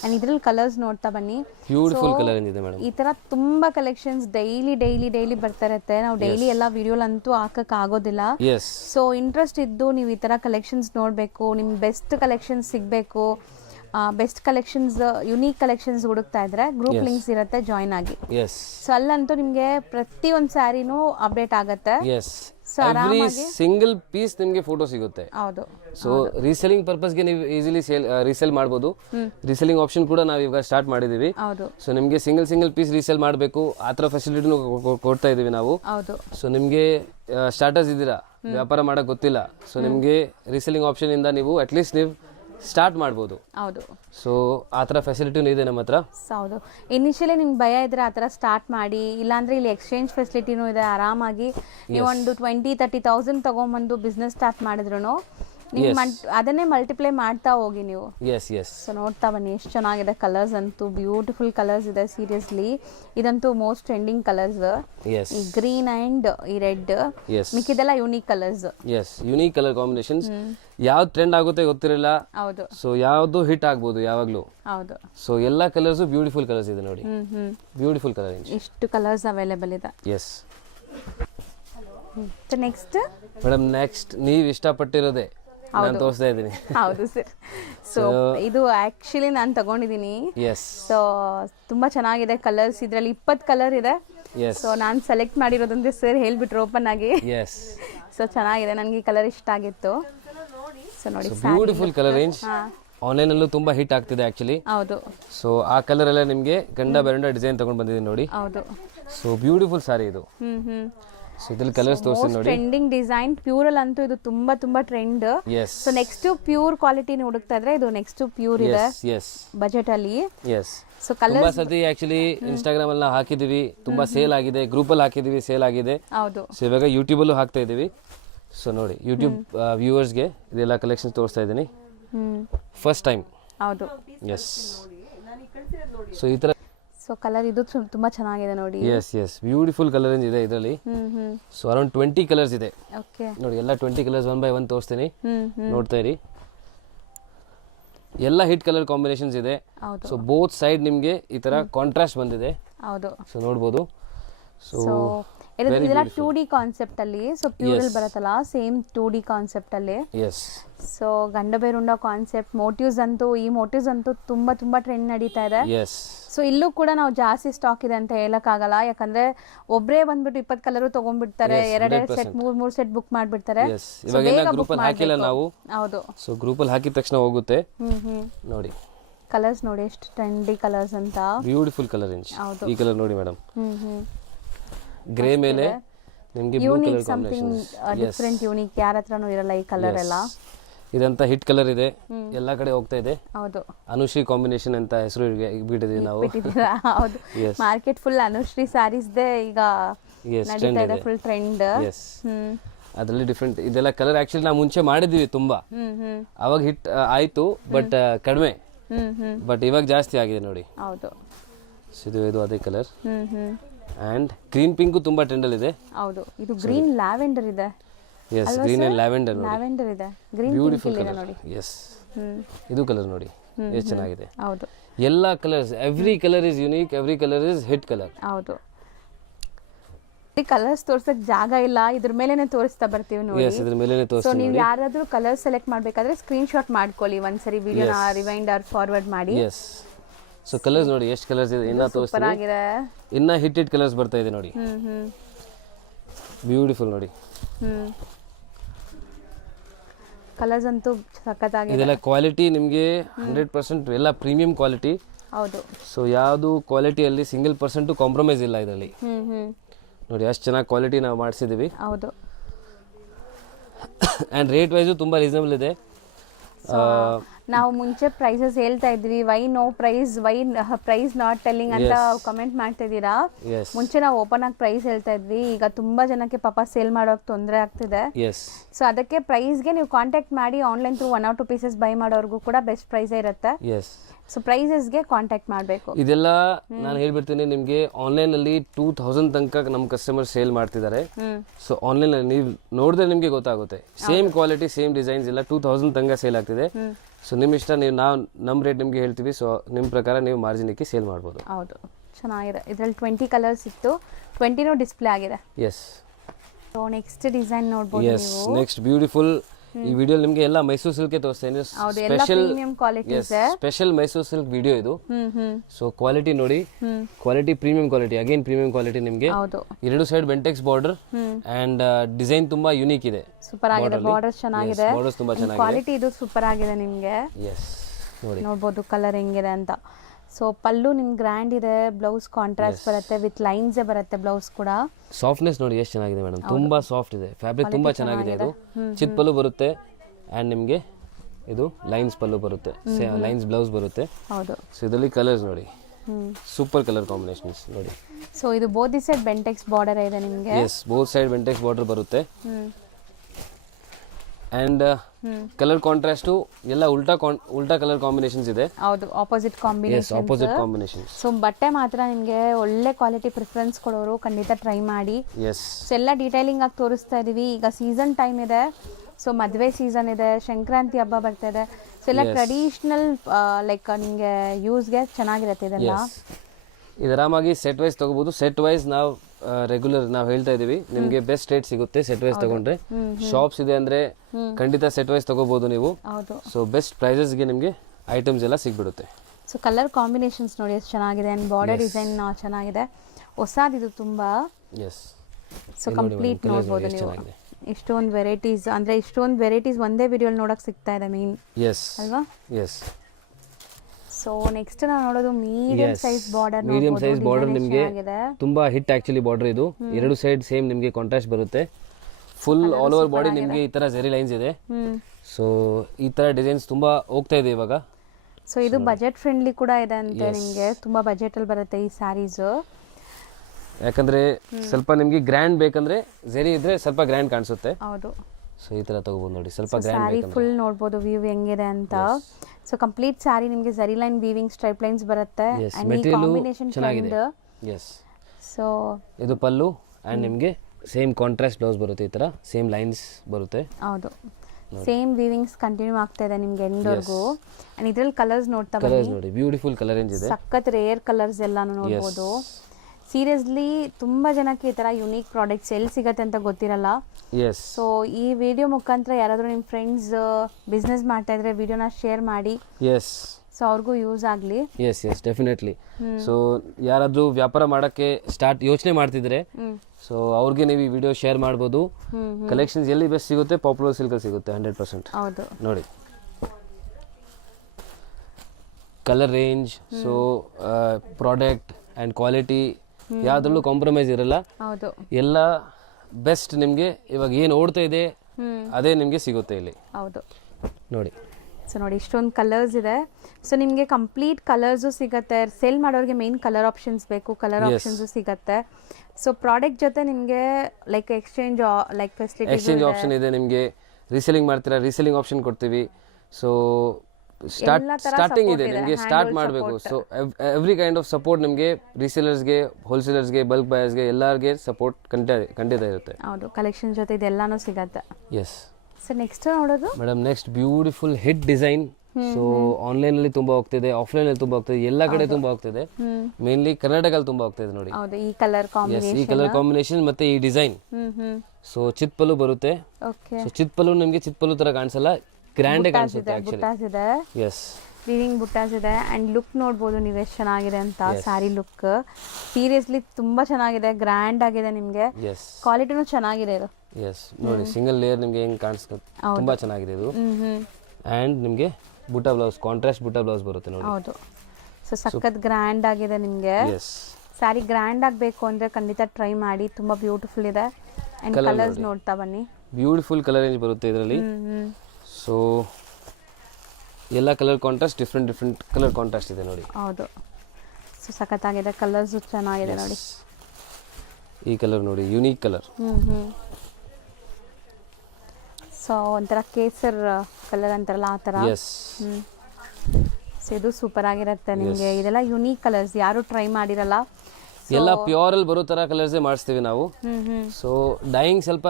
and ಇದ್ರಲ್ಲಿ ಕಲರ್ಸ್ ನೋಡ್ತಾ ಬನ್ನಿ. ಬ್ಯೂಟಿಫುಲ್ ಕಲರ್ ಇದೆ ಮೇಡಮ್. ಈ ತರ ತುಂಬಾ ಕಲೆಕ್ಷನ್ಸ್ ಡೈಲಿ ಬರ್ತಾ ಇರುತ್ತೆ, ನಾವು ಡೈಲಿ ಎಲ್ಲ ವಿಡಿಯೋಲಂತೂ ಹಾಕಕ್ ಆಗೋದಿಲ್ಲ. ಎಸ್. ಸೊ ಇಂಟ್ರೆಸ್ಟ್ ಇದ್ದು ನೀವು ಈ ತರ ಕಲೆಕ್ಷನ್ಸ್ ನೋಡ್ಬೇಕು, ನಿಮ್ಗೆ ಬೆಸ್ಟ್ ಕಲೆಕ್ಷನ್ಸ್ ಸಿಗ್ಬೇಕು, ಬೆಸ್ಟ್ ಕಲೆಕ್ಷನ್ಸ್, ಯುನೀಕ್ ಕಲೆಕ್ಷನ್ಸ್ ಹುಡುಕ್ತಾ ಇದ್ರೆ ಗ್ರೂಪ್ ಲಿಂಕ್ಸ್ ಇರುತ್ತೆ, ಜಾಯ್ನ್ ಆಗಿ. ಎಸ್. ಸೊ ಅಲ್ಲಂತೂ ನಿಮ್ಗೆ ಪ್ರತಿ ಒಂದು ಸ್ಯಾರಿನೂ ಅಪ್ಡೇಟ್ ಆಗುತ್ತೆ. ಎಸ್, ಎವ್ರಿ ಸಿಂಗಲ್ ಪೀಸ್ ನಿಮಗೆ ಫೋಟೋ ಸಿಗುತ್ತೆ. ಹೌದು. ಸೊ ರೀಸೆಲಿಂಗ್ ಪರ್ಪಸ್ಗೆ ನೀವು ಈಸಿಲಿ ರೀಸೆಲ್ ಮಾಡ್ಬೋದು. ರೀಸೆಲಿಂಗ್ ಆಪ್ಷನ್ ಕೂಡ ನಾವು ಇವಾಗ ಸ್ಟಾರ್ಟ್ ಮಾಡಿದೀವಿ. ಹೌದು. ಸೊ ನಿಮಗೆ ಸಿಂಗಲ್ ಪೀಸ್ ರೀಸೆಲ್ ಮಾಡಬೇಕು ಆ ಥರ ಫೆಸಿಲಿಟಿನೂ ಕೊಡ್ತಾ ಇದೀವಿ ನಾವು. ಹೌದು. ಸೊ ನಿಮಗೆ ಸ್ಟಾರ್ಟರ್ಸ್ ಇದ್ದೀರಾ, ವ್ಯಾಪಾರ ಮಾಡಕ್ ಗೊತ್ತಿಲ್ಲ, ಸೊ ನಿಮಗೆ ರೀಸೆಲಿಂಗ್ ಆಪ್ಷನ್ ಇಂದ ನೀವು ಅಟ್ಲೀಸ್ಟ್ ನೀವು ಸ್ಟಾರ್ಟ್ ಮಾಡ್ಬೋದು. ಹೌದು. ಸೊ ಆ ಥರ ಫೆಸಿಲಿಟಿನೂ ಇದೆ ನಮ್ಮ ಹತ್ರ. ಹೌದು. ಇನಿಷಿಯಲಿ ನಿಮ್ಗೆ ಭಯ ಇದ್ರೆ ಆ ಥರ ಸ್ಟಾರ್ಟ್ ಮಾಡಿ, ಇಲ್ಲಾಂದ್ರೆ ಇಲ್ಲಿ ಎಕ್ಸ್ಚೇಂಜ್ ಫೆಸಿಲಿಟಿನೂ ಇದೆ, ಆರಾಮಾಗಿ ನೀವು ಒಂದು 20,000-30,000 ತಗೊಂಬಂದು ಬಿಸ್ನೆಸ್ ಸ್ಟಾರ್ಟ್ ಮಾಡಿದ್ರು ನೀವು ಅದನ್ನೇ ಮಲ್ಟಿಪ್ಲೈ ಮಾಡ್ತಾ ಹೋಗಿ ನೀವು. S S. ಸೊ ನೋಡ್ತಾ ಬನ್ನಿ ಎಷ್ಟು ಚೆನ್ನಾಗಿದೆ, ಕಲರ್ಸ್ ಅಂತೂ ಬ್ಯೂಟಿಫುಲ್ ಕಲರ್ಸ್ ಇದೆ ಸೀರಿಯಸ್ಲಿ. ಇದಂತೂ ಮೋಸ್ಟ್ ಟ್ರೆಂಡಿಂಗ್ ಕಲರ್ಸ್, ಎಸ್, ಈ ಗ್ರೀನ್ ಅಂಡ್ ಈ ರೆಡ್, ಮಿಕ್ಕಿದೆಲ್ಲ unique colours. Yes, unique colour combinations, ಯಾವ್ದು ಟ್ರೆಂಡ್ ಆಗುತ್ತೆ ಗೊತ್ತಿರಲ್ಲ. ಹೌದು. ಸೊ ಯಾವ್ದು ಹಿಟ್ ಆಗ್ಬೋದು ಯಾವಾಗ್ಲೂ. ಹೌದು. ಸೊ ಎಲ್ಲ ಕಲರ್ಸ್ ಬ್ಯೂಟಿಫುಲ್ ಕಲರ್ಸ್ ಇದೆ ನೋಡಿ, ಬ್ಯೂಟಿಫುಲ್ ಕಲರ್ ಇಷ್ಟು ಕಲರ್ಸ್ ಅವೈಲೇಬಲ್ ಇದೆ. ಎಸ್. ನೆಕ್ಸ್ಟ್ ಮೇಡಮ್, ನೆಕ್ಸ್ಟ್ ನೀವು ಇಷ್ಟಪಟ್ಟಿರೋದೇ ನಾನು ತೋರಿಸ್ತಾ ಇದ್ದೀನಿ. ಹೌದು ಸರ್. ಸೊ ಇದು ಆಕ್ಚುಲಿ ನಾನು ತಗೊಂಡಿದ್ದೀನಿ. ಎಸ್. ಸೊ ತುಂಬಾ ಚೆನ್ನಾಗಿದೆ ಕಲರ್ಸ್, ಇದರಲ್ಲಿ 20 ಕಲರ್ ಇದೆ. ಎಸ್. ಸೊ ನಾನು ಸೆಲೆಕ್ಟ್ ಮಾಡಿರೋದಂದ್ರೆ ಸರ್ ಹೇಳ್ಬಿಟ್ರು ಓಪನ್ ಆಗಿ. ಎಸ್. ಸೊ ಚೆನ್ನಾಗಿದೆ, ನನಗೆ ಈ ಕಲರ್ ಇಷ್ಟ ಆಗಿತ್ತು. ಸೊ ನೋಡಿ, ಬ್ಯೂಟಿಫುಲ್ ಕಲರ್ ರೇಂಜ್, ಆನ್ಲೈನ್ ಅಲ್ಲೂ ತುಂಬಾ ಹಿಟ್ ಆಗ್ತಿದೆ ಆಕ್ಚುಲಿ. ಹೌದು. ಸೊ ಆ ಕಲರ್ ಎಲ್ಲ ನಿಮಗೆ ಗಂಡ ಬೆರಂಡ ಡಿಸೈನ್ ತಗೊಂಡು ಬಂದಿದ್ದೀನಿ ನೋಡಿ. ಹೌದು. ಸೊ ಬ್ಯೂಟಿಫುಲ್ ಸಾರಿ ಇದು. ಸೊ ಇದ್ರಲ್ಲಿ ಕಲರ್ಸ್ ತೋರಿಸ್ತೀನಿ ನೋಡಿ. ಟ್ರೆಂಡಿಂಗ್ ಡಿಸೈನ್, ಪ್ಯೂರ್ ಅಲ್ಲಿ ಅಂತೂ ಇದು ತುಂಬಾ trend. Yes. So next pure quality ಹುಡುಕ್ತಾ ಇದ್ರೆ ಇದು ನೆಕ್ಸ್ಟ್ ಪ್ಯೂರ್ ಇದೆ ಬಜೆಟ್ ಅಲ್ಲಿ. ಎಸ್. ಸೊ ಕಲರ್ ತುಂಬಾ ಸತಿ ಆಕ್ಚುಲಿ ಇನ್ಸ್ಟಾಗ್ರಾಮ್ ಅಲ್ಲಿ ಹಾಕಿದೀವಿ, ತುಂಬಾ ಸೇಲ್ ಆಗಿದೆ, ಗ್ರೂಪ್ ಅಲ್ಲಿ ಹಾಕಿದೀವಿ, ಸೇಲ್ ಆಗಿದೆ. ಹೌದು. ಸೊ ಇವಾಗ ಯೂಟ್ಯೂಬ್ ಅಲ್ಲೂ ಹಾಕ್ತಾ ಇದೀವಿ. ಸೊ ನೋಡಿ, ಯೂಟ್ಯೂಬ್ ವ್ಯೂವರ್ಸ್ಗೆ ಇದೆಲ್ಲ ಕಲೆಕ್ಷನ್ ತೋರಿಸ್ತಾ ಇದ್ದೀನಿ. First time. ಹೌದು. ಎಸ್. ಸೊ ಈ ಥರ ಸೊ ಕಲರ್ ಇದು ತುಂಬಾ ಚೆನ್ನಾಗಿದೆ ನೋಡಿ. ಎಸ್ ಬ್ಯೂಟಿಫುಲ್ ಕಲರ್ ರೇಂಜ್ ಇದೆ ಇದರಲ್ಲಿ. ಸೊ ಅರೌಂಡ್ 20 ಕಲರ್ಸ್ ಇದೆ. ಓಕೆ ನೋಡಿ ಎಲ್ಲ 20 ಕಲರ್ಸ್ 1 by 1 ತೋರಿಸ್ತೀನಿ, ಹ್ಮ್ ನೋಡ್ತಾ ಇರಿ. ಎಲ್ಲ ಹಿಟ್ ಕಲರ್ ಕಾಂಬಿನೇಷನ್ಸ್ ಇದೆ. ಹೌದು. ಸೊ ಬೋತ್ ಸೈಡ್ ನಿಮಗೆ ಈ ತರ ಕಾಂಟ್ರಾಸ್ಟ್ ಬಂದಿದೆ. ಹೌದು. ಸೊ ನೋಡ್ಬೋದು. ಸೊ ಇದೆಲ್ಲ 2D ಕಾನ್ಸೆಪ್ಟ್ ಅಲ್ಲಿ, ಸೊ ಪ್ಯೂರಲ್ ಬರುತ್ತಲ್ಲ ಸೇಮ್ 2D ಕಾನ್ಸೆಪ್ಟ್ ಅಲ್ಲಿ. ಎಸ್. ಸೊ ಗಂಡಬೇರುಂಡ ಕಾನ್ಸೆಪ್ಟ್ ಮೋಟಿವ್ಸ್ ಅಂತೂ ತುಂಬಾ ಟ್ರೆಂಡ್ ನಡೀತಾ ಇದೆ. ಎಸ್. ಸೊ ಇಲ್ಲೂ ಕೂಡ ನಾವು ಜಾಸ್ತಿ ಸ್ಟಾಕ್ ಇದೆ ಅಂತ ಹೇಳಕ್ಕಾಗಲ್ಲ, ಯಾಕಂದ್ರೆ ಒಬ್ರೇ ಬಂದ್ಬಿಟ್ಟು 20 ಕಲರ್ ತಗೊಂಡ್ಬಿಡ್ತಾರೆ, ಎರಡೆರಡು ಸೆಟ್ ಮೂರ್ ಸೆಟ್ ಬುಕ್ ಮಾಡ್ಬಿಡ್ತಾರೆ. ಇವಾಗೆಲ್ಲ ಗ್ರೂಪ್ ಅಲ್ಲಿ ಹಾಕಿಲ್ಲ ನಾವು. ಹೌದು. ಸೊ ಗ್ರೂಪ್ ಅಲ್ಲಿ ಹಾಕಿದ ತಕ್ಷಣ ಹೋಗುತ್ತೆ. ನೋಡಿ ಕಲರ್ಸ್ ನೋಡಿ ಎಷ್ಟು ಟ್ರೆಂಡಿ ಕಲರ್ಸ್ ಅಂತ. Beautiful colour range. ಹೌದು. ಈ ಕಲರ್ ನೋಡಿ ಮೇಡಮ್, ಗ್ರೇ ಮೇಲೆ ನಿಮಗೆ blue colour combination. Different unique, ಯಾರ ಹತ್ರನೂ ಇರಲ್ಲ ಈ ಕಲರ್ ಎಲ್ಲ. ಇದಂತ ಹಿಟ್ ಕಲರ್ ಇದೆ, ಎಲ್ಲಾ ಕಡೆ ಹೋಗ್ತಾ ಇದೆ. ಹೌದು. ಅನುಶ್ರೀ ಕಾಂಬಿನೇಷನ್ ಅಂತ ಹೆಸರು ಬಿಟ್ಟಿದ್ದೀವಿ ನಾವು. ಹೌದು. ಮಾರ್ಕೆಟ್ ಫುಲ್ ಅನುಶ್ರೀ ಸ್ಯಾರೀಸ್ ದೇ ಈಗ ನಡೀತಾ ಇದೆ, ಫುಲ್ ಟ್ರೆಂಡ್. ಅದರಲ್ಲಿ ಡಿಫ್ರೆಂಟ್ ಇದೆಲ್ಲ ಕಲರ್ ಆಕ್ಚುಲಿ ನಾವು ಮುಂಚೆ ಮಾಡಿದ್ವಿ ತುಂಬಾ, ಅವಾಗ ಹಿಟ್ ಆಯ್ತು ಬಟ್ ಕಡಿಮೆ, ಬಟ್ ಇವಾಗ ಜಾಸ್ತಿ ಆಗಿದೆ ನೋಡಿ. ಹೌದು. ಇದು ಅದೇ ಕಲರ್. ಅಂಡ್ ಗ್ರೀನ್ ಪಿಂಕ್ ತುಂಬಾ ಟ್ರೆಂಡ್ ಅಲ್ಲಿ ಇದೆ. ಹೌದು. ಇದು ಗ್ರೀನ್ ಲ್ಯಾವೆಂಡರ್ ಇದೆ. ಎಸ್, ಗ್ರೀನ್ ಅಂಡ್ ಲ್ಯಾವೆಂಡರ್ ಇದೆ. ಗ್ರೀನ್ ಬ್ಯೂಟಿಫುಲ್ ಇದೆ ಕಲರ್. ನೋಡಿ. ಎಸ್. ಇದು ಕಲರ್ ನೋಡಿ ಎಷ್ಟು ಚೆನ್ನಾಗಿದೆ. ಹೌದು. ಎಲ್ಲ colours, every colour is unique, every colour is hit colour. ಹೌದು. ಈ ಕಲರ್ಸ್ ತೋರ್ಸಕ್ ಜಾಗ ಇಲ್ಲ, ಇದ್ರ ಮೇಲೆನೆ ತೋರಿಸ್ತಾ ಬರ್ತೀವಿ ನೋಡಿ. ಎಸ್, ಇದ್ರ ಮೇಲೆನೆ ಸೊ ತೋರಿಸ್ತೀವಿ. ನೀವು ಯಾರಾದ್ರೂ ಕಲರ್ ಸೆಲೆಕ್ಟ್ ಮಾಡ್ಬೇಕಾದ್ರೆ ಸ್ಕ್ರೀನ್ ಶಾಟ್ ಮಾಡ್ಕೊಳ್ಳಿ ಒಂದ್ಸರಿ, ವಿಡಿಯೋನ ರಿವೈಂಡರ್ ಫಾರ್ವರ್ಡ್ ಮಾಡಿ. ಎಸ್. ಸೊ ಕಲರ್ಸ್ ನೋಡಿ ಎಷ್ಟು ಕಲರ್ಸ್ ಇದೆ, ಇನ್ನ ಸೂಪರ್ ತೋರಿಸ್ತೀನಿ. ಆಗಿದೆ. ಇನ್ನ ಹಿಟ್ ಕಲರ್ಸ್ ಬರ್ತಾ ಇದೆ ನೋಡಿ. ಬ್ಯೂಟಿಫುಲ್ ನೋಡಿ. ಕಲರ್ಸ್ ಅಂತೂ ಸಖತ್ತಾಗಿದೆ. ಇದೆಲ್ಲ ಕ್ವಾಲಿಟಿ ನಿಮಗೆ 100% ಎಲ್ಲ ಪ್ರೀಮಿಯಂ ಕ್ವಾಲಿಟಿ. ಹೌದು. ಸೊ ಯಾವುದು ಕ್ವಾಲಿಟಿಯಲ್ಲಿ ಸಿಂಗಲ್% ಕಾಂಪ್ರಮೈಸ್ ಇಲ್ಲ ಇದರಲ್ಲಿ. ನೋಡಿ ಅಷ್ಟು ಚೆನ್ನಾಗಿ ಕ್ವಾಲಿಟಿ ನಾವು ಮಾಡಿಸಿದ್ದೀವಿ. ಹೌದು. ಆ್ಯಂಡ್ ರೇಟ್ ವೈಸು ತುಂಬ ರೀಸನಬಲ್ ಇದೆ. ನಾವು ಮುಂಚೆ ಪ್ರೈಸಸ್ ಹೇಳ್ತಾ ಇದ್ವಿ, ವೈ ಪ್ರೈಸ್ ನಾಟ್ ಟೆಲ್ಲಿಂಗ್ ಅಂತ ಕಮೆಂಟ್ ಮಾಡ್ತಾ ಇದ್ದೀರಾ. ಮುಂಚೆ ನಾವು ಓಪನ್ ಆಗಿ ಪ್ರೈಸ್ ಹೇಳ್ತಾ ಇದ್ವಿ, ಈಗ ತುಂಬಾ ಜನಕ್ಕೆ ಪಾಪ ಸೇಲ್ ಮಾಡೋಕೆ ತೊಂದರೆ ಆಗ್ತಿದೆ. ಸೊ ಅದಕ್ಕೆ ಪ್ರೈಸ್ಗೆ ನೀವು ಕಾಂಟ್ಯಾಕ್ಟ್ ಮಾಡಿ, online through 1 or 2 pieces buy ಮಾಡೋರ್ಗೂ ಕೂಡ ಬೆಸ್ಟ್ ಪ್ರೈಸ್ ಇರುತ್ತೆ. ಸೊ ಪ್ರೈಸಸ್ಗೆ ಕಾಂಟ್ಯಾಕ್ಟ್ ಮಾಡಬೇಕು. ಇದೆಲ್ಲ ನಾನು ಹೇಳ್ಬಿಡ್ತೀನಿ ನಿಮಗೆ, ಆನ್ಲೈನ್ ಅಲ್ಲಿ 2000 ತನಕ ನಮ್ಮ ಕಸ್ಟಮರ್ ಸೇಲ್ ಮಾಡ್ತಿದ್ದಾರೆ. ಸೊ ಆನ್ಲೈನ್ ಅಲ್ಲಿ ನೀವು ನೋಡಿದ್ರೆ ನಿಮಗೆ ಗೊತ್ತಾಗುತ್ತೆ, ಸೇಮ್ ಕ್ವಾಲಿಟಿ ಸೇಮ್ ಡಿಸೈನ್ಸ್ ಎಲ್ಲ 2000 ತನಕ ಸೇಲ್ ಆಗ್ತಿದೆ. ಸೊ ನಿಮ್ಮ ಇಷ್ಟ, ನಾವು ನಮ್ಮ ರೇಟ್ ನಿಮಗೆ ಹೇಳ್ತೀವಿ. ಸೊ ನಿಮ್ಮ ಪ್ರಕಾರ ನೀವು ಮಾರ್ಜಿನ್ ಹಾಕಿ ಸೇಲ್ ಮಾಡ್ಬೋದು. ಹೌದು, ಚೆನ್ನಾಗಿದೆ. ಇದರಲ್ಲಿ 20 ಕಲರ್ಸ್ ಇತ್ತು, 20ನೂ ಡಿಸ್ಪ್ಲೇ ಆಗಿದೆ. ಎಸ್. ಸೊ ನೆಕ್ಸ್ಟ್ ಡಿಸೈನ್ ನೋಡ್ಬೋದು ನೀವು. Next beautiful. ಈ ವಿಡಿಯೋ ನಿಮಗೆ ಎಲ್ಲ ಮೈಸೂರು ಸಿಲ್ಕ್ ತೋರಿಸ್ತೇನೆ. ಸ್ಪೆಷಲ್ ಮೈಸೂರು ಸಿಲ್ಕ್ ವಿಡಿಯೋ ಇದು. ಸೊ ಕ್ವಾಲಿಟಿ ನೋಡಿ, quality premium quality, again premium quality ನಿಮಗೆ. ಎರಡು side Bentex border and design ತುಂಬಾ ಯುನೀಕ್ ಇದೆ. ಸೂಪರ್ ಆಗಿದೆ, ಬಾರ್ಡರ್ಸ್ ಚೆನ್ನಾಗಿದೆ, ಬಾರ್ಡರ್ಸ್ ತುಂಬಾ ಚೆನ್ನಾಗಿದೆ, ಕ್ವಾಲಿಟಿ ಇದು ಸೂಪರ್ ಆಗಿದೆ ನಿಮಗೆ. ನೋಡಿ ನೋಡ್ಬೋದು ಕಲರ್ ಹೆಂಗಿದೆ ಅಂತ. ಸೊ ಪಲ್ಲು ನಿಮ್ಗೆ ಗ್ರ್ಯಾಂಡ್ ಇದೆ, ಬ್ಲೌಸ್ ಕಾಂಟ್ರಾಸ್ಟ್ ಬರುತ್ತೆ, ವಿತ್ ಲೈನ್ಸ್ ಬರುತ್ತೆ ಬ್ಲೌಸ್ ಕೂಡ. ಸಾಫ್ಟ್ನೆಸ್ ನೋಡಿ ಎಷ್ಟು ಚೆನ್ನಾಗಿದೆ ಮೇಡಮ್, ತುಂಬಾ ಸಾಫ್ಟ್ ಇದೆ, ಫ್ಯಾಬ್ರಿಕ್ ತುಂಬಾ ಚೆನ್ನಾಗಿದೆ. ಇದು ಚಿತ್ ಪಲ್ಲು ಬರುತ್ತೆ ಅಂಡ್ ನಿಮಗೆ ಇದು ಲೈನ್ಸ್ ಪಲ್ಲು ಬರುತ್ತೆ, ಲೈನ್ಸ್ ಬ್ಲೌಸ್ ಬರುತ್ತೆ. ಹೌದು. ಸೊ ಇದರಲ್ಲಿ ಕಲರ್ಸ್ ನೋಡಿ, ಸೂಪರ್ ಕಲರ್ ಕಾಂಬಿನೇಷನ್ಸ್ ನೋಡಿ. ಸೊ ಇದು ಬೋತ್ ಸೈಡ್ ಬೆಂಟೆಕ್ಸ್ ಬಾರ್ಡರ್ ಇದೆ ನಿಮಗೆ. Yes, both side Bentex border ಬರುತ್ತೆ. ಅಂಡ್ ಕಲರ್ ಕಾಂಟ್ರಾಸ್ಟ್ ಎಲ್ಲ ಉಲ್ಟಾ ಕಲರ್ ಕಾಂಬಿನೇಷನ್ಸ್ ಇದೆ. ಹೌದು, ಆಪೋಸಿಟ್ ಕಾಂಬಿನೇಷನ್. ಸೊ ಬಟ್ಟೆ ಮಾತ್ರ ನಿಮಗೆ ಒಳ್ಳೆ ಕ್ವಾಲಿಟಿ ಪ್ರಿಫರೆನ್ಸ್ ಕೊಡೋರು ಖಂಡಿತ ಟ್ರೈ ಮಾಡಿ. ಸೊ ಎಲ್ಲ ಡೀಟೈಲಿಂಗ್ ಆಗಿ ತೋರಿಸ್ತಾ ಇದೀವಿ. ಈಗ ಸೀಸನ್ ಟೈಮ್ ಇದೆ, ಸೊ ಮದುವೆ ಸೀಸನ್ ಇದೆ, ಸಂಕ್ರಾಂತಿ ಹಬ್ಬ ಬರ್ತಾ ಇದೆ. ಸೊ ಎಲ್ಲ ಟ್ರೆಡಿಷನಲ್ ಲೈಕ್ ನಿಮಗೆ ಯೂಸ್ಗೆ ಚೆನ್ನಾಗಿರುತ್ತೆ ಇದೆಲ್ಲ. ಇದು ಆರಾಮಾಗಿ ಸೆಟ್ ವೈಸ್ ತಗೋಬಹುದು. ಸೆಟ್ ವೈಸ್ ನಾವು ರೆಗ್ಯುಲರ್ ನಾವು ಹೇಳ್ತಾ ಇದೀವಿ, ನಿಮಗೆ ಬೆಸ್ಟ್ ರೇಟ್ ಸಿಗುತ್ತೆ ಸೆಟ್ ವೈಸ್ ತಗೊಂಡ್ರೆ. ಶಾಪ್ಸ್ ಇದೆ ಅಂದ್ರೆ ಖಂಡಿತ ಸೆಟ್ ವೈಸ್ ತಗೋಬಹುದು ನೀವು. ಸೊ ಬೆಸ್ಟ್ ಪ್ರೈಸಸ್ಗೆ ನಿಮಗೆ ಐಟಮ್ಸ್ ಎಲ್ಲ ಸಿಗ್ಬಿಡುತ್ತೆ. ಸೊ ಕಲರ್ ಕಾಂಬಿನೇಷನ್ಸ್ ನೋಡಿ ಎಷ್ಟು ಚೆನ್ನಾಗಿದೆ, ಅಂಡ್ ಬಾರ್ಡರ್ ಡಿಸೈನ್ ಚೆನ್ನಾಗಿದೆ, ಹೊಸದಿದು ತುಂಬಾ. ಸೊ ಕಂಪ್ಲೀಟ್ ನೋಡ್ಬೋದು ನೀವು. ಇಷ್ಟೊಂದು ವೆರೈಟೀಸ್, ಅಂದ್ರೆ ಇಷ್ಟೊಂದು ವೆರೈಟೀಸ್ ಒಂದೇ ವಿಡಿಯೋ ನೋಡಕ್ ಸಿಗ್ತಾ ಇದೆ ಮೇನ್ ಅಲ್ವಾ. ಸೊ ನೆಕ್ಸ್ಟ್ ನಾವು ನೋಡೋದು medium size border. Medium size border ನಿಮಗೆ ತುಂಬಾ ಹಿಟ್ ಆಕ್ಚುಲಿ ಬಾರ್ಡರ್ ಇದು. ಎರಡು ಸೈಡ್ ಸೇಮ್ ನಿಮಗೆ ಕಾಂಟ್ರಾಸ್ಟ್ ಬರುತ್ತೆ. ಫುಲ್ ಆಲ್ ಓವರ್ ಬಾಡಿ ನಿಮಗೆ ಈ ತರ ಜೆರಿ ಲೈನ್ಸ್ ಇದೆ. ಸೊ ಈ ತರ ಡಿಸೈನ್ಸ್ ತುಂಬಾ ಹೋಗ್ತಾ ಇದೆ ಇವಾಗ. ಸೊ ಇದು ಬಜೆಟ್ ಫ್ರೆಂಡ್ಲಿ ಕೂಡ ಇದೆ ಅಂತ, ನಿಮಗೆ ತುಂಬಾ ಬಜೆಟ್ ಅಲ್ಲಿ ಬರುತ್ತೆ ಈ ಸ್ಯಾರೀಸ್. ಯಾಕಂದ್ರೆ ಸ್ವಲ್ಪ ನಿಮಗೆ ಗ್ರ್ಯಾಂಡ್ ಬೇಕಂದ್ರೆ ಜೆರಿ ಇದ್ರೆ ಸ್ವಲ್ಪ ಗ್ರ್ಯಾಂಡ್ ಕಾಣಿಸುತ್ತೆ. ಹೌದು. ಸೊ ಈ ತರ ತಗೋಬಹುದು ನೋಡಿ, ಸ್ವಲ್ಪ ಸ್ಯಾರಿ ಗ್ರ್ಯಾಂಡ್ ಫುಲ್ ನೋಡ್ಬೋದು ವ್ಯೂ ಹೆಂಗಿದೆ ಅಂತ. ಸೊ ಕಂಪ್ಲೀಟ್ ಸ್ಯಾರಿ ನಿಮಗೆ ಜರಿ ಲೈನ್ ವೀವಿಂಗ್ ಸ್ಟ್ರೈಪ್ ಲೈನ್ಸ್ ಬರುತ್ತೆ ಅಂಡ್ ಈ ಕಾಂಬಿನೇಷನ್ ಚೆನ್ನಾಗಿದೆ. ಎಸ್, ಸೊ ಇದು ಪಲ್ಲು ಅಂಡ್ ನಿಮಗೆ ಸೇಮ್ ಕಾಂಟ್ರಾಸ್ಟ್ ಬ್ಲೌಸ್ ಬರುತ್ತೆ, ಈ ತರ ಸೇಮ್ ಲೈನ್ಸ್ ಬರುತ್ತೆ. ಹೌದು, ಸೇಮ್ ವೀವಿಂಗ್ಸ್ ಕಂಟಿನ್ಯೂ ಆಗ್ತಾ ಇದೆ ನಿಮ್ಗೆ ಎಂಡ್ವರೆಗೂ. ಅಂಡ್ ಇದ್ರಲ್ಲಿ ಕಲರ್ಸ್ ನೋಡ್ತಾ ಬನ್ನಿ, ಕಲರ್ಸ್ ನೋಡಿ, ಬ್ಯೂಟಿಫುಲ್ ಕಲರ್ ರೇಂಜ್ ಇದೆ, ಸಖತ್ ರೇರ್ ಕಲರ್ಸ್ ಎಲ್ಲಾನು ನೋಡ್ಬೋದು. ಸೀರಿಯಸ್ಲಿ ತುಂಬಾ ಜನಕ್ಕೆ ಈ ತರ ಯುನೀಕ್ ಪ್ರಾಡಕ್ಟ್ಸ್ ಎಲ್ಲಿ ಸಿಗತ್ತೆ ಅಂತ ಗೊತ್ತಿರಲ್ಲ. ಎಸ್, ಸೊ ಈ ವಿಡಿಯೋ ಮುಖಾಂತರ ಯಾರಾದರೂ ನಿಮ್ಮ ಫ್ರೆಂಡ್ಸ್ ಬಿಸ್ನೆಸ್ ಮಾಡ್ತಾ ಇದ್ರೆ ವಿಡಿಯೋನ ಶೇರ್ ಮಾಡಿ, ಎಸ್, ಸೊ ಅವ್ರಿಗೂ ಯೂಸ್ ಆಗಲಿ. Yes yes definitely. ಸೊ ಯಾರಾದರೂ ವ್ಯಾಪಾರ ಮಾಡೋಕ್ಕೆ ಯೋಚನೆ ಮಾಡ್ತಿದ್ರೆ ಸೊ ಅವ್ರಿಗೆ ನೀವು ಈ ವಿಡಿಯೋ ಶೇರ್ ಮಾಡ್ಬೋದು. ಕಲೆಕ್ಷನ್ಸ್ ಎಲ್ಲಿ ಬೆಸ್ಟ್ ಸಿಗುತ್ತೆ? ಪಾಪ್ಯುಲರ್ ಸಿಲ್ಕಲ್ಲಿ ಸಿಗುತ್ತೆ 100%. ಹೌದು ನೋಡಿ colour range, so product and quality ಯಾವುದ್ರಲ್ಲೂ ಕಾಂಪ್ರಮೈಸ್ ಇರಲ್ಲ. ಹೌದು, ಎಲ್ಲ ಬೆಸ್ಟ್ ನಿಮಗೆ ಇವಾಗ ಏನು ಓಡ್ತಾ ಇದೆ ಅದೇ ನಿಮಗೆ ಸಿಗುತ್ತೆ ಇಲ್ಲಿ. ಹೌದು ನೋಡಿ. ಸೊ ನೋಡಿ ಇಷ್ಟೊಂದು ಕಲರ್ಸ್ ಇದೆ. ಸೊ ನಿಮಗೆ ಕಂಪ್ಲೀಟ್ ಕಲರ್ಸು ಸಿಗುತ್ತೆ. ಸೇಲ್ ಮಾಡೋರಿಗೆ ಮೇನ್ ಕಲರ್ ಆಪ್ಷನ್ಸ್ ಬೇಕು, ಕಲರ್ ಆಪ್ಷನ್ಸು ಸಿಗುತ್ತೆ. ಸೊ ಪ್ರಾಡಕ್ಟ್ ಜೊತೆ ನಿಮಗೆ ಲೈಕ್ ಎಕ್ಸ್ಚೇಂಜ್ ಆಪ್ಷನ್ ಇದೆ. ನಿಮಗೆ ರೀಸೆಲಿಂಗ್ ಮಾಡ್ತೀರಾ, ರೀಸೆಲಿಂಗ್ ಆಪ್ಷನ್ ಕೊಡ್ತೀವಿ. ಸೊ ಸ್ಟಾರ್ಟಿಂಗ್ ಇದೆ, ನಿಮಗೆ ಸ್ಟಾರ್ಟ್ ಮಾಡಬೇಕು. So every kind of support ನಿಮಗೆ ರೀಸೇಲರ್ಸ್ಗೆ, ಹೋಲ್ಸೇಲರ್ಸ್ಗೆ, ಬಲ್ಕ್ ಬಯರ್ಸ್ಗೆ ಎಲ್ಲರಿಗೆ ಸಪೋರ್ಟ್ ಖಂಡಿತ ಇರುತ್ತೆ. ಹೌದು, ಕಲೆಕ್ಷನ್ ಜೊತೆ ಇದೆಲ್ಲಾನು ಸಿಗತ್ತೆ. ಎಸ್. ಸೊ ನೆಕ್ಸ್ಟ್ ನೋಡೋದು madam, next beautiful hit design. So online ಅಲ್ಲಿ ತುಂಬಾ ಹೋಗ್ತಿದೆ, ಆಫ್ಲೈನ್ ಅಲ್ಲಿ ತುಂಬಾ ಹೋಗ್ತಿದೆ, ಎಲ್ಲ ಕಡೆ ತುಂಬಾ ಹೋಗ್ತಿದೆ. ಮೇನ್ಲಿ ಕರ್ನಾಟಕದಲ್ಲಿ ತುಂಬಾ ಹೋಗ್ತಿದೆ ನೋಡಿ. ಹೌದು, ಈ ಕಲರ್ ಕಾಂಬಿನೇಷನ್, ಈ ಕಲರ್ ಕಾಂಬಿನೇಷನ್ ಮತ್ತೆ ಈ ಡಿಸೈನ್. ಸೊ ಚಿತ್ಪಲ್ಲು ಬರುತ್ತೆ. ಓಕೆ, ಸೊ ಚಿತ್ಪಲ್ಲು ನಿಮಗೆ ಚಿತ್ಪಲ್ಲು ತರ ಕಾಣಿಸಲ್ಲ, ಗ್ರ್ಯಾಂಡ್ ಕಾಣಿಸುತ್ತೆ ಆಕ್ಚುಲಿ. ಬುಟ್ಟಾಸ್ ಇದೆ, ಎಸ್, ವೀವಿಂಗ್ ಬುಟ್ಟಾಸ್ ಇದೆ. ಅಂಡ್ ಲುಕ್ ನೋಡ್ಬೋದು ನೀವು ಎಷ್ಟು ಚೆನ್ನಾಗಿದೆ ಅಂತ. ಸ್ಯಾರಿ ಲುಕ್ ಸೀರಿಯಸ್ಲಿ ತುಂಬಾ ಚೆನ್ನಾಗಿದೆ, ಗ್ರ್ಯಾಂಡ್ ಆಗಿದೆ. ನಿಮಗೆ ಎಸ್, ಕ್ವಾಲಿಟಿನೂ ಚೆನ್ನಾಗಿದೆ ಇದು. ಎಸ್ ನೋಡಿ, ಸಿಂಗಲ್ ಲೇಯರ್ ನಿಮಗೆ ಹೆಂಗ್ ಕಾಣಿಸುತ್ತೆ, ತುಂಬಾ ಚೆನ್ನಾಗಿದೆ ಇದು. ಅಂಡ್ ನಿಮಗೆ ಬುಟ್ಟ ಬ್ಲೌಸ್, ಕಾಂಟ್ರಾಸ್ಟ್ ಬುಟ್ಟ ಬ್ಲೌಸ್ ಬರುತ್ತೆ ನೋಡಿ. ಹೌದು, ಸೊ ಸಖತ್ ಗ್ರ್ಯಾಂಡ್ ಆಗಿದೆ. ನಿಮಗೆ ಎಸ್, ಸ್ಯಾರಿ ಗ್ರ್ಯಾಂಡ್ ಆಗಬೇಕು ಅಂದ್ರೆ ಖಂಡಿತ ಟ್ರೈ ಮಾಡಿ, ತುಂಬಾ ಬ್ಯೂಟಿಫುಲ್ ಇದೆ. ಅಂಡ್ ಕಲರ್ಸ್ ನೋಡ್ತಾ ಬನ್ನಿ, ಬ್ಯೂಟಿಫುಲ್ ಕಲರ್ ರೇಂಜ್ ಬರುತ್ತೆ ಇದರಲ್ಲಿ. ಸೊ ಎಲ್ಲ colour contrast, different colour contrast ಇದೆ ನೋಡಿ. ಹೌದು, ಸೊ ಸಖತ್ತಾಗಿದೆ, ಕಲರ್ಸ್ ಚೆನ್ನಾಗಿದೆ ನೋಡಿ. ಈ ಕಲರ್ ನೋಡಿ, ಯುನೀಕ್ ಕಲರ್. ಸೊ ಒಂಥರ ಕೇಸರ್ ಕಲರ್ ಅಂತಾರಲ್ಲ ಆ ಥರ. ಎಸ್, ಸೊ ಇದು ಸೂಪರ್ ಆಗಿರುತ್ತೆ ನಿಮಗೆ. ಇದೆಲ್ಲ ಯುನೀಕ್ ಕಲರ್ಸ್, ಯಾರು ಟ್ರೈ ಮಾಡಿರಲ್ಲ. ಎಲ್ಲ ಪ್ಯೂರ್ ಅಲ್ಲಿ ಬರೋ ತರ ಕಲರ್ಸೇ ಮಾಡಿಸ್ತೀವಿ ನಾವು. ಸೊ ಡೈಯಿಂಗ್ ಸ್ವಲ್ಪ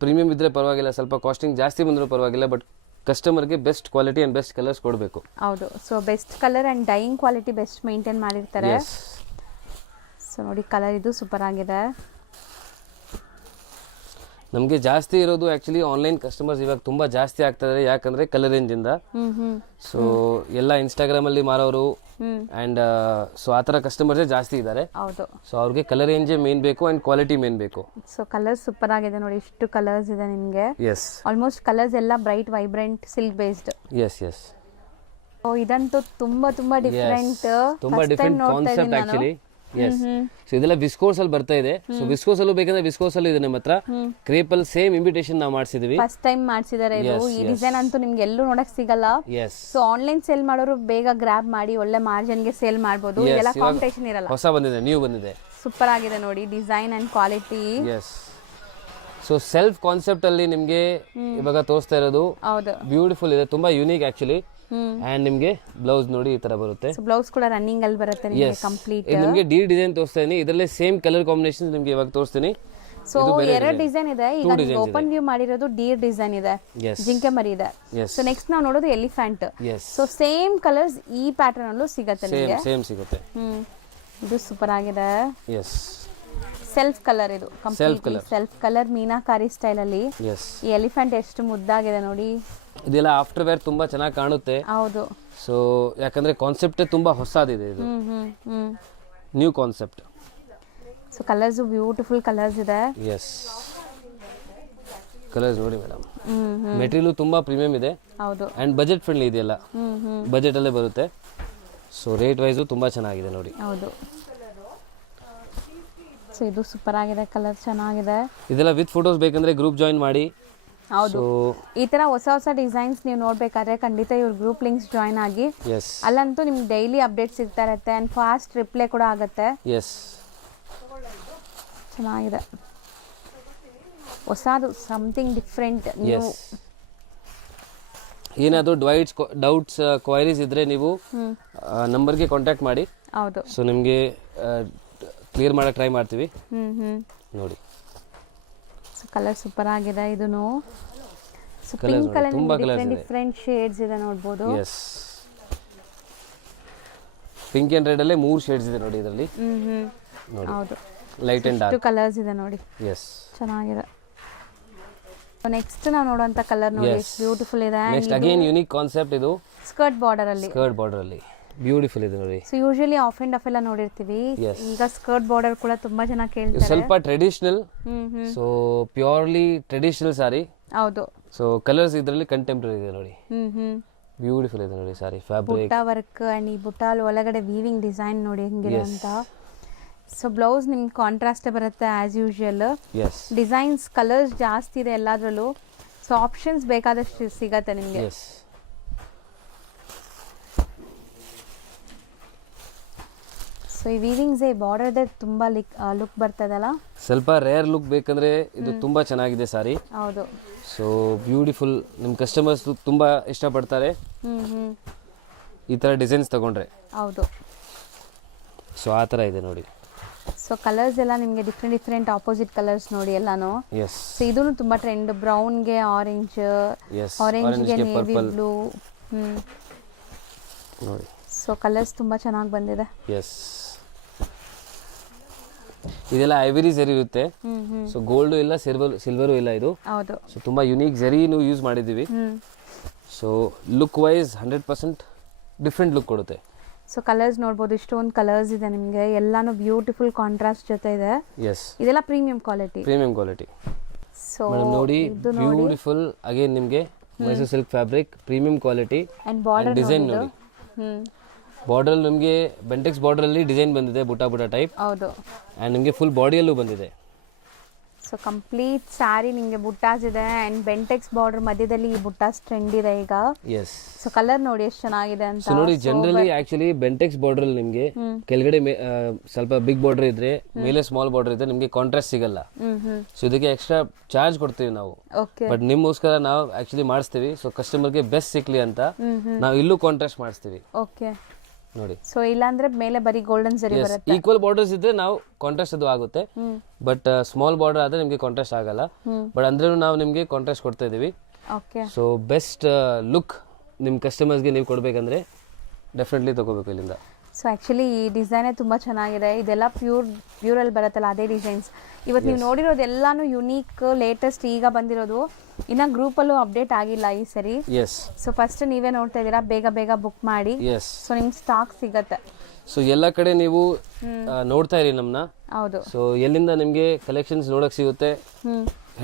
ಪ್ರೀಮಿಯಂ ಇದ್ರೆ ಪರವಾಗಿಲ್ಲ, ಸ್ವಲ್ಪ ಕಾಸ್ಟಿಂಗ್ ಜಾಸ್ತಿ ಬಂದರೂ ಪರವಾಗಿಲ್ಲ, ಬಟ್ ಕಸ್ಟಮರ್ಗೆ best quality and best colours ಕೊಡಬೇಕು. ಹೌದು, so best colour and dyeing quality best maintain ಮಾಡಿರ್ತಾರೆ. ಸೊ ನೋಡಿ ಕಲರ್ ಇದು ಸೂಪರ್ ಆಗಿದೆ. ನಮಗೆ ಜಾಸ್ತಿ ಇರೋದು ಆಕ್ಚುಲಿ ಆನ್ಲೈನ್ ಕಸ್ಟಮರ್ಸ್ ಇವಾಗ ತುಂಬಾ ಜಾಸ್ತಿ ಆಗ್ತಾ ಇದ್ದಾರೆ, ಯಾಕಂದ್ರೆ ಕಲರ್ ರೇಂಜ್ ಇಂದ. ಸೊ ಎಲ್ಲ ಇನ್ಸ್ಟಾಗ್ರಾಮ್ ಅಲ್ಲಿ ಮಾರೋರು ಅಂಡ್ ಸೊ ಆ ತರ ಕಸ್ಟಮರ್ಸ್ ಜಾಸ್ತಿ ಇದ್ದಾರೆ. ಹೌದು, ಸೊ ಅವ್ರಿಗೆ ಕಲರ್ ರೇಂಜ್ ಮೇನ್ ಬೇಕು ಅಂಡ್ ಕ್ವಾಲಿಟಿ ಮೇನ್ ಬೇಕು. ಸೊ ಕಲರ್ ಸೂಪರ್ ಆಗಿದೆ ನೋಡಿ, ಇಷ್ಟು ಕಲರ್ಸ್ ಇದೆ ನಿಮಗೆ. ಎಸ್, ಆಲ್ಮೋಸ್ಟ್ ಕಲರ್ಸ್ ಎಲ್ಲ bright vibrant silk based. Yes yes. ಓ ಇದಂತೂ ತುಂಬಾ ಡಿಫರೆಂಟ್, ತುಂಬಾ different concept actually. Yes, so ಇದೆಲ್ಲ ವಿಸ್ಕೋಸ್ ಅಲ್ಲಿ ಬರ್ತಾ ಇದೆ. ಸೊ ವಿಸ್ಕೋಸ್ ಅಲ್ಲೂ ಬೇಕಂದ್ರೆ ವಿಸ್ಕೋಸ್ ಅಲ್ಲಿ ಇದೆ ನಮ್ಮ ಹತ್ರ. ಕ್ರೇಪ್ ಅಲ್ಲಿ ಸೇಮ್ ಇಮಿಟೇಷನ್ ನಾವು ಮಾಡಿಸಿದೀವಿ, ಫಸ್ಟ್ ಟೈಮ್ ಮಾಡಿಸಿದ್ದಾರೆ ಇದು. ಈ ಡಿಸೈನ್ ಅಂತೂ ನಿಮ್ಗೆ ಎಲ್ಲೂ ನೋಡಕ್ ಸಿಗಲ್ಲ. ಎಸ್, ಸೊ ಆನ್ಲೈನ್ ಸೇಲ್ ಮಾಡೋರು ಬೇಗ ಗ್ರಾಬ್ ಮಾಡಿ ಒಳ್ಳೆ ಮಾರ್ಜಿನ್ ಗೆ ಸೇಲ್ ಮಾಡಬಹುದು. ಇದೆಲ್ಲ ಕಾಂಪಿಟೇಷನ್ ಇರಲ್ಲ. ಹೊಸ ಬಂದಿದೆ, ನ್ಯೂ ಬಂದಿದೆ, ಸೂಪರ್ ಆಗಿದೆ ನೋಡಿ design and quality. Yes. So self concept ಅಲ್ಲಿ ನಿಮ್ಗೆ ಇವಾಗ ತೋರಿಸ್ತಾ ಇರೋದು. ಹೌದು, ಬ್ಯೂಟಿಫುಲ್ ಇದೆ, ತುಂಬಾ ಯೂನಿಕ್ ಆಕ್ಚುಲಿ. ಅಂಡ್ ನಿಮ್ಗೆ ಬ್ಲೌಸ್ ನೋಡಿ ಈ ತರ ಬರುತ್ತೆ. ಸೊ ಬ್ಲೌಸ್ ಕೂಡ ರನ್ನಿಂಗ್ ಅಲ್ಲಿ ಬರುತ್ತೆ ನಿಮಗೆ ಕಂಪ್ಲೀಟ್. ನಿಮ್ಗೆ ಡಿ ಡಿಸೈನ್ ತೋರಿಸ್ತಾ ಇದೀನಿ, ಇದರಲ್ಲೇ ಸೇಮ್ ಕಲರ್ ಕಾಂಬಿನೇಷನ್ ನಿಮ್ಗೆ ಇವಾಗ ತೋರಿಸ್ತೀನಿ. ಸೊ ಎರಡು ಡಿಸೈನ್ ಇದೆ. ಈಗ ಓಪನ್ ವ್ಯೂ ಮಾಡಿರೋದು ಡೀರ್ ಡಿಸೈನ್ ಇದೆ, ಜಿಂಕೆ ಮರಿ ಇದೆ. ಸೊ ನೆಕ್ಸ್ಟ್ ನಾವು ನೋಡೋದು ಎಲಿಫೆಂಟ್. ಸೊ ಸೇಮ್ ಕಲರ್ಸ್ ಈ ಪ್ಯಾಟರ್ನ್ ಅಲ್ಲೂ ಸಿಗುತ್ತೆ ನಿಮಗೆ. ಸೇಮ್ ಸಿಗುತ್ತೆ. ಇದು ಸೂಪರ್ ಆಗಿದೆ. ಎಸ್, ಸೆಲ್ಫ್ ಕಲರ್, ಇದು complete self colour meenakari style ಅಲ್ಲಿ. ಎಸ್, ಈ ಎಲಿಫೆಂಟ್ ಎಷ್ಟು ಮುದ್ದಾಗಿದೆ ನೋಡಿ. ಇದೆಲ್ಲ ಆಫ್ಟರ್ ವೇರ್ ತುಂಬಾ ಚೆನ್ನಾಗಿ ಕಾಣುತ್ತೆ. ಹೌದು, ಸೊ ಯಾಕಂದ್ರೆ ಕಾನ್ಸೆಪ್ಟ್ ತುಂಬಾ ಹೊಸದಿದೆ, ಇದು new concept. So colours beautiful colours ಇದೆ. ಎಸ್, ಕಲರ್ಸ್ ನೋಡಿ ಮೇಡಮ್. ಮೆಟೀರಿಯಲ್ ತುಂಬಾ ಪ್ರೀಮಿಯಂ ಇದೆ. ಹೌದು, ಅಂಡ್ ಬಜೆಟ್ ಫ್ರೆಂಡ್ಲಿ ಇದೆಯಲ್ಲ, ಬಜೆಟ್ ಅಲ್ಲೇ ಬರುತ್ತೆ. ಸೊ ರೇಟ್ ವೈಸು ತುಂಬಾ ಚೆನ್ನಾಗಿದೆ ನೋಡಿ. ಹೌದು, ಸೊ ಇದು ಸೂಪರ್ ಆಗಿದೆ, ಕಲರ್ ಚೆನ್ನಾಗಿದೆ. ಇದೆಲ್ಲ ವಿತ್ ಫೋಟೋಸ್ ಬೇಕಂದ್ರೆ ಗ್ರೂಪ್ ಜಾಯಿನ್ ಮಾಡಿ. ಹೌದು, ಈ ತರ ಹೊಸ ಡಿಸೈನ್ಸ್ ನೀವು ನೋಡ್ಬೇಕಾದ್ರೆ ಖಂಡಿತ ಇವ್ರ ಗ್ರೂಪ್ ಲಿಂಕ್ಸ್ ಜಾಯಿನ್ ಆಗಿ. ಎಸ್, ಅಲ್ಲಂತೂ ನಿಮ್ಗೆ ಡೈಲಿ ಅಪ್ಡೇಟ್ ಸಿಗ್ತಾ ಇರುತ್ತೆ ಅಂಡ್ ಫಾಸ್ಟ್ ರಿಪ್ಲೈ ಕೂಡ ಆಗುತ್ತೆ. ಎಸ್, ಚೆನ್ನಾಗಿದೆ. ಹೊಸದು ಸಮಥಿಂಗ್ ಡಿಫ್ರೆಂಟ್ ನೀವು. ಎಸ್, ಏನಾದರೂ ಡೌಟ್ಸ್ ಕ್ವೈರೀಸ್ ಇದ್ದರೆ ನೀವು ನಂಬರ್ಗೆ ಕಾಂಟ್ಯಾಕ್ಟ್ ಮಾಡಿ. ಹೌದು. ಸೊ ನಿಮಗೆ ಕ್ಲಿಯರ್ ಮಾಡೋಕ್ಕೆ ಟ್ರೈ ಮಾಡ್ತೀವಿ. ನೋಡಿ ಸೊ ಕಲರ್ ಸೂಪರ್ ಆಗಿದೆ ಇದೂ. So pink colour different shades ಇದೆ ನೋಡ್ಬೋದು. ಎಸ್, ಪಿಂಕ್ ಆ್ಯಂಡ್ ರೆಡ್ ಅಲ್ಲೇ 3 ಶೇಡ್ಸ್ ಇದೆ ನೋಡಿ ಇದರಲ್ಲಿ. ನೋಡಿ ಹೌದು, ಲೈಟ್ ಆ್ಯಂಡ್ ಡಾರ್ಕ್ ಕಲರ್ಸ್ ಇದೆ ನೋಡಿ. ಎಸ್, ಚೆನ್ನಾಗಿದೆ. ನೆಕ್ಸ್ಟ್ ನಾವು ನೋಡುವಂತ ಕಲರ್ ನೋಡಿ ಬ್ಯೂಟಿಫುಲ್ ಇದೆ. ನೆಕ್ಸ್ಟ್ ಅಗೇನ್ ಯೂನಿಕ್ ಕಾನ್ಸೆಪ್ಟ್ ಇದು. ಸ್ಕರ್ಟ್ ಬಾರ್ಡರ್ ಅಲ್ಲಿ ಬ್ಯೂಟಿಫುಲ್ ಇದೆ ನೋಡಿ. So usually of and of ಎಲ್ಲ ನೋಡಿರ್ತೀವಿ, ಈಗ ಸ್ಕರ್ಟ್ ಬಾರ್ಡರ್ ಕೂಡ ತುಂಬಾ ಜನ ಕೇಳ್ತಾರೆ. ಸ್ವಲ್ಪ ಟ್ರೆಡಿಷನಲ್, ಸೊ ಪ್ಯೂರ್ಲಿ ಟ್ರೆಡಿಷನಲ್ ಸಾರಿ. ಹೌದು. ಸೊ ಕಲರ್ಸ್ ಇದರಲ್ಲಿ ಕಂಟೆಂಪ್ರರಿ ಇದೆ ನೋಡಿ. ಬ್ಯೂಟಿಫುಲ್ ಇದೆ ನೋಡಿ ಸಾರಿ. ಫ್ಯಾಬ್ರಿಕ್ ಬುಟ್ಟ ವರ್ಕ್ ಅಂಡ್ ಈ ಬುಟ್ಟಾಲ್ ಒಳಗಡೆ ವೀವಿಂಗ್ ಡಿಸೈನ್ ನೋಡಿ ಹೆಂಗಿದೆ ಅಂತ. ಸೊ ಬ್ಲೌಸ್ ನಿಮ್ಗೆ ಕಾಂಟ್ರಾಸ್ಟ್ ಬರುತ್ತೆ ಆಸ್ ಯೂಶುವಲ್. ಡಿಸೈನ್ಸ್ ಕಲರ್ಸ್ ಜಾಸ್ತಿ ಇದೆ ಎಲ್ಲಾದ್ರಲ್ಲೂ. ಸೊ ಆಪ್ಷನ್ಸ್ ಬೇಕಾದಷ್ಟು ಸಿಗತ್ತೆ ನಿಮಗೆ. ಸೊ ಈ ವೀವಿಂಗ್ಸ್ ಬಾರ್ಡರ್ ತುಂಬಾ ಲುಕ್ ಬರ್ತದಲ್ಲ. ಸ್ವಲ್ಪ ರೇರ್ ಲುಕ್ ಬೇಕಂದ್ರೆ ಇದು ತುಂಬಾ ಚೆನ್ನಾಗಿದೆ ಸಾರಿ. ಹೌದು. ಸೊ ಬ್ಯೂಟಿಫುಲ್, ನಿಮ್ಮ ಕಸ್ಟಮರ್ಸ್ ತುಂಬಾ ಇಷ್ಟಪಡ್ತಾರೆ ಈ ತರ ಡಿಸೈನ್ಸ್ ತಗೊಂಡ್ರೆ. ಹೌದು. ಸೊ ಆ ತರ ಇದೆ ನೋಡಿ. ಸೊ ಕಲರ್ಸ್ ಎಲ್ಲ ನಿಮಗೆ ಡಿಫ್ರೆಂಟ್ ಆಪೋಸಿಟ್ ಕಲರ್ಸ್ ನೋಡಿ ಎಲ್ಲಾನು. ಸೊ ಇದೂ ತುಂಬಾ ಟ್ರೆಂಡ್. ಬ್ರೌನ್ಗೆ ಆರೆಂಜ್, ಆರೆಂಜ್ಗೆ ನೇವಿ ಬ್ಲೂ. ನೋಡಿ ಸೊ ಕಲರ್ಸ್ ತುಂಬಾ ಚೆನ್ನಾಗಿ ಬಂದಿದೆ. ಎಸ್, ಇದೆಲ್ಲ ಐವರಿ ಜರಿ ಇರುತ್ತೆ. ಸೊ ಗೋಲ್ಡ್ ಇಲ್ಲ, ಸಿಲ್ವರು ಇಲ್ಲ ಇದು. ಹೌದು. ಸೊ ತುಂಬಾ ಯುನೀಕ್ ಜರಿನು ಯೂಸ್ ಮಾಡಿದ್ದೀವಿ. So look wise 100% different look ಕೊಡುತ್ತೆ. ಸೊ ಕಲರ್ಸ್ ನೋಡ್ಬೋದು, ಇಷ್ಟೊಂದು ಕಲರ್ಸ್ ಇದೆ ನಿಮಗೆ, ಎಲ್ಲಾನು ಬ್ಯೂಟಿಫುಲ್ ಕಾಂಟ್ರಾಸ್ಟ್ ಜೊತೆ ಇದೆ. ಎಸ್, ಇದೆಲ್ಲ ಪ್ರೀಮಿಯಂ ಕ್ವಾಲಿಟಿ. ಸೊ ನೋಡಿ ಬ್ಯೂಟಿಫುಲ್ ಅಗೇನ್ ನಿಮಗೆ Mysuru silk fabric, premium quality and border design ನೋಡಿ. ಬಾರ್ಡರ್ ನಿಮಗೆ ಬೆಂಟೆಕ್ಸ್ ಬಾರ್ಡರ್ ಅಲ್ಲಿ ಡಿಸೈನ್ ಬಂದಿದೆ, ಬುಟ್ಟ ಟೈಪ್. ಹೌದು. ಅಂಡ್ ನಿಮಗೆ ಫುಲ್ ಬಾಡಿಯಲ್ಲೂ ಬಂದಿದೆ. ಸೊ ಕಂಪ್ಲೀಟ್ ಸ್ಯಾರಿ ನಿಮಗೆ ಬುಟ್ಟಾಸ್ ಇದೆ ಅಂಡ್ ಬೆಂಟೆಕ್ಸ್ ಬಾರ್ಡರ್ ಮಧ್ಯದಲ್ಲಿ ಈ ಬುಟ್ಟಾಸ್ ಟ್ರೆಂಡ್ ಇದೆ ಈಗ. ಎಸ್. ಸೊ ಕಲರ್ ನೋಡಿ ಎಷ್ಟು ಚೆನ್ನಾಗಿದೆ ಅಂತ. ಸೊ ನೋಡಿ ಜನರಲಿ ಆಕ್ಚುಲಿ ಬೆಂಟೆಕ್ಸ್ ಬಾರ್ಡರ್ ಅಲ್ಲಿ ನಿಮಗೆ ಕೆಳಗಡೆ ಸ್ವಲ್ಪ ಬಿಗ್ ಬಾರ್ಡರ್ ಇದ್ರೆ, ಮೇಲೆ ಸ್ಮಾಲ್ ಬಾರ್ಡರ್ ಇದ್ರೆ ನಿಮಗೆ ಕಾಂಟ್ರಾಸ್ಟ್ ಸಿಗಲ್ಲ. ಸೊ ಇದಕ್ಕೆ ಎಕ್ಸ್ಟ್ರಾ ಚಾರ್ಜ್ ಕೊಡ್ತೀವಿ ನಾವು. ಬಟ್ ನಿಮ್ಗೋಸ್ಕರ ನಾವು ಆಕ್ಚುಲಿ ಮಾಡಿಸ್ತೀವಿ. ಸೊ ಕಸ್ಟಮರ್ಗೆ ಬೆಸ್ಟ್ ಸಿಕ್ಲಿ ಅಂತ ನಾವು ಇಲ್ಲೂ ಕಾಂಟ್ರಾಸ್ಟ್ ಮಾಡಿಸ್ತೀವಿ. ಓಕೆ ನೋಡಿ. ಸೊ ಇಲ್ಲಾಂದ್ರೆ ಮೇಲೆ ಬರೀ ಗೋಲ್ಡನ್ ಜರಿ ಬರುತ್ತೆ. ಈಕ್ವಲ್ ಬಾರ್ಡರ್ಸ್ ಇದ್ರೆ ನಾವು ಕಾಂಟ್ರಾಸ್ಟ್ ಅದು ಆಗುತ್ತೆ. ಬಟ್ ಸ್ಮಾಲ್ ಬಾರ್ಡರ್ ಆದ್ರೆ ನಿಮಗೆ ಕಾಂಟ್ರಾಸ್ಟ್ ಆಗಲ್ಲ. ಬಟ್ ಅಂದ್ರೂ ನಾವು ನಿಮಗೆ ಕಾಂಟ್ರಾಸ್ಟ್ ಕೊಡ್ತಾ ಇದೀವಿ. ಓಕೆ. ಸೊ ಬೆಸ್ಟ್ ಲುಕ್ ನಿಮ್ಮ ಕಸ್ಟಮರ್ಸ್ಗೆ ನೀವು ಕೊಡಬೇಕಂದ್ರೆ ಡೆಫಿನೆಟ್ಲಿ ತಗೋಬೇಕು ಇಲ್ಲಿಂದ. ಸೊ ಆ್ಯಕ್ಚುಲಿ ಈ ಡಿಸೈನೇ ತುಂಬ ಚೆನ್ನಾಗಿದೆ. ಇದೆಲ್ಲ ಪ್ಯೂರಲ್ಲಿ ಬರುತ್ತಲ್ಲ ಅದೇ ಡಿಸೈನ್ಸ್. ಇವತ್ತು ನೀವು ನೋಡಿರೋದು ಎಲ್ಲಾನು ಯುನೀಕ್, ಲೇಟೆಸ್ಟ್ ಈಗ ಬಂದಿರೋದು. ಇನ್ನು ಗ್ರೂಪಲ್ಲೂ ಅಪ್ಡೇಟ್ ಆಗಿಲ್ಲ ಈ ಸರಿ. ಸೊ ಫಸ್ಟ್ ನೀವೇ ನೋಡ್ತಾ ಇದ್ದೀರಾ, ಬೇಗ ಬುಕ್ ಮಾಡಿ. ಸೊ ನಿಮ್ಗೆ ಸ್ಟಾಕ್ ಸಿಗತ್ತೆ. ಸೊ ಎಲ್ಲ ಕಡೆ ನೀವು ನೋಡ್ತಾ ಇರಿ ನಮ್ಮನ್ನ. ಹೌದು. ಸೊ ಎಲ್ಲಿಂದ ನಿಮಗೆ ಕಲೆಕ್ಷನ್ಸ್ ನೋಡಕ್ ಸಿಗುತ್ತೆ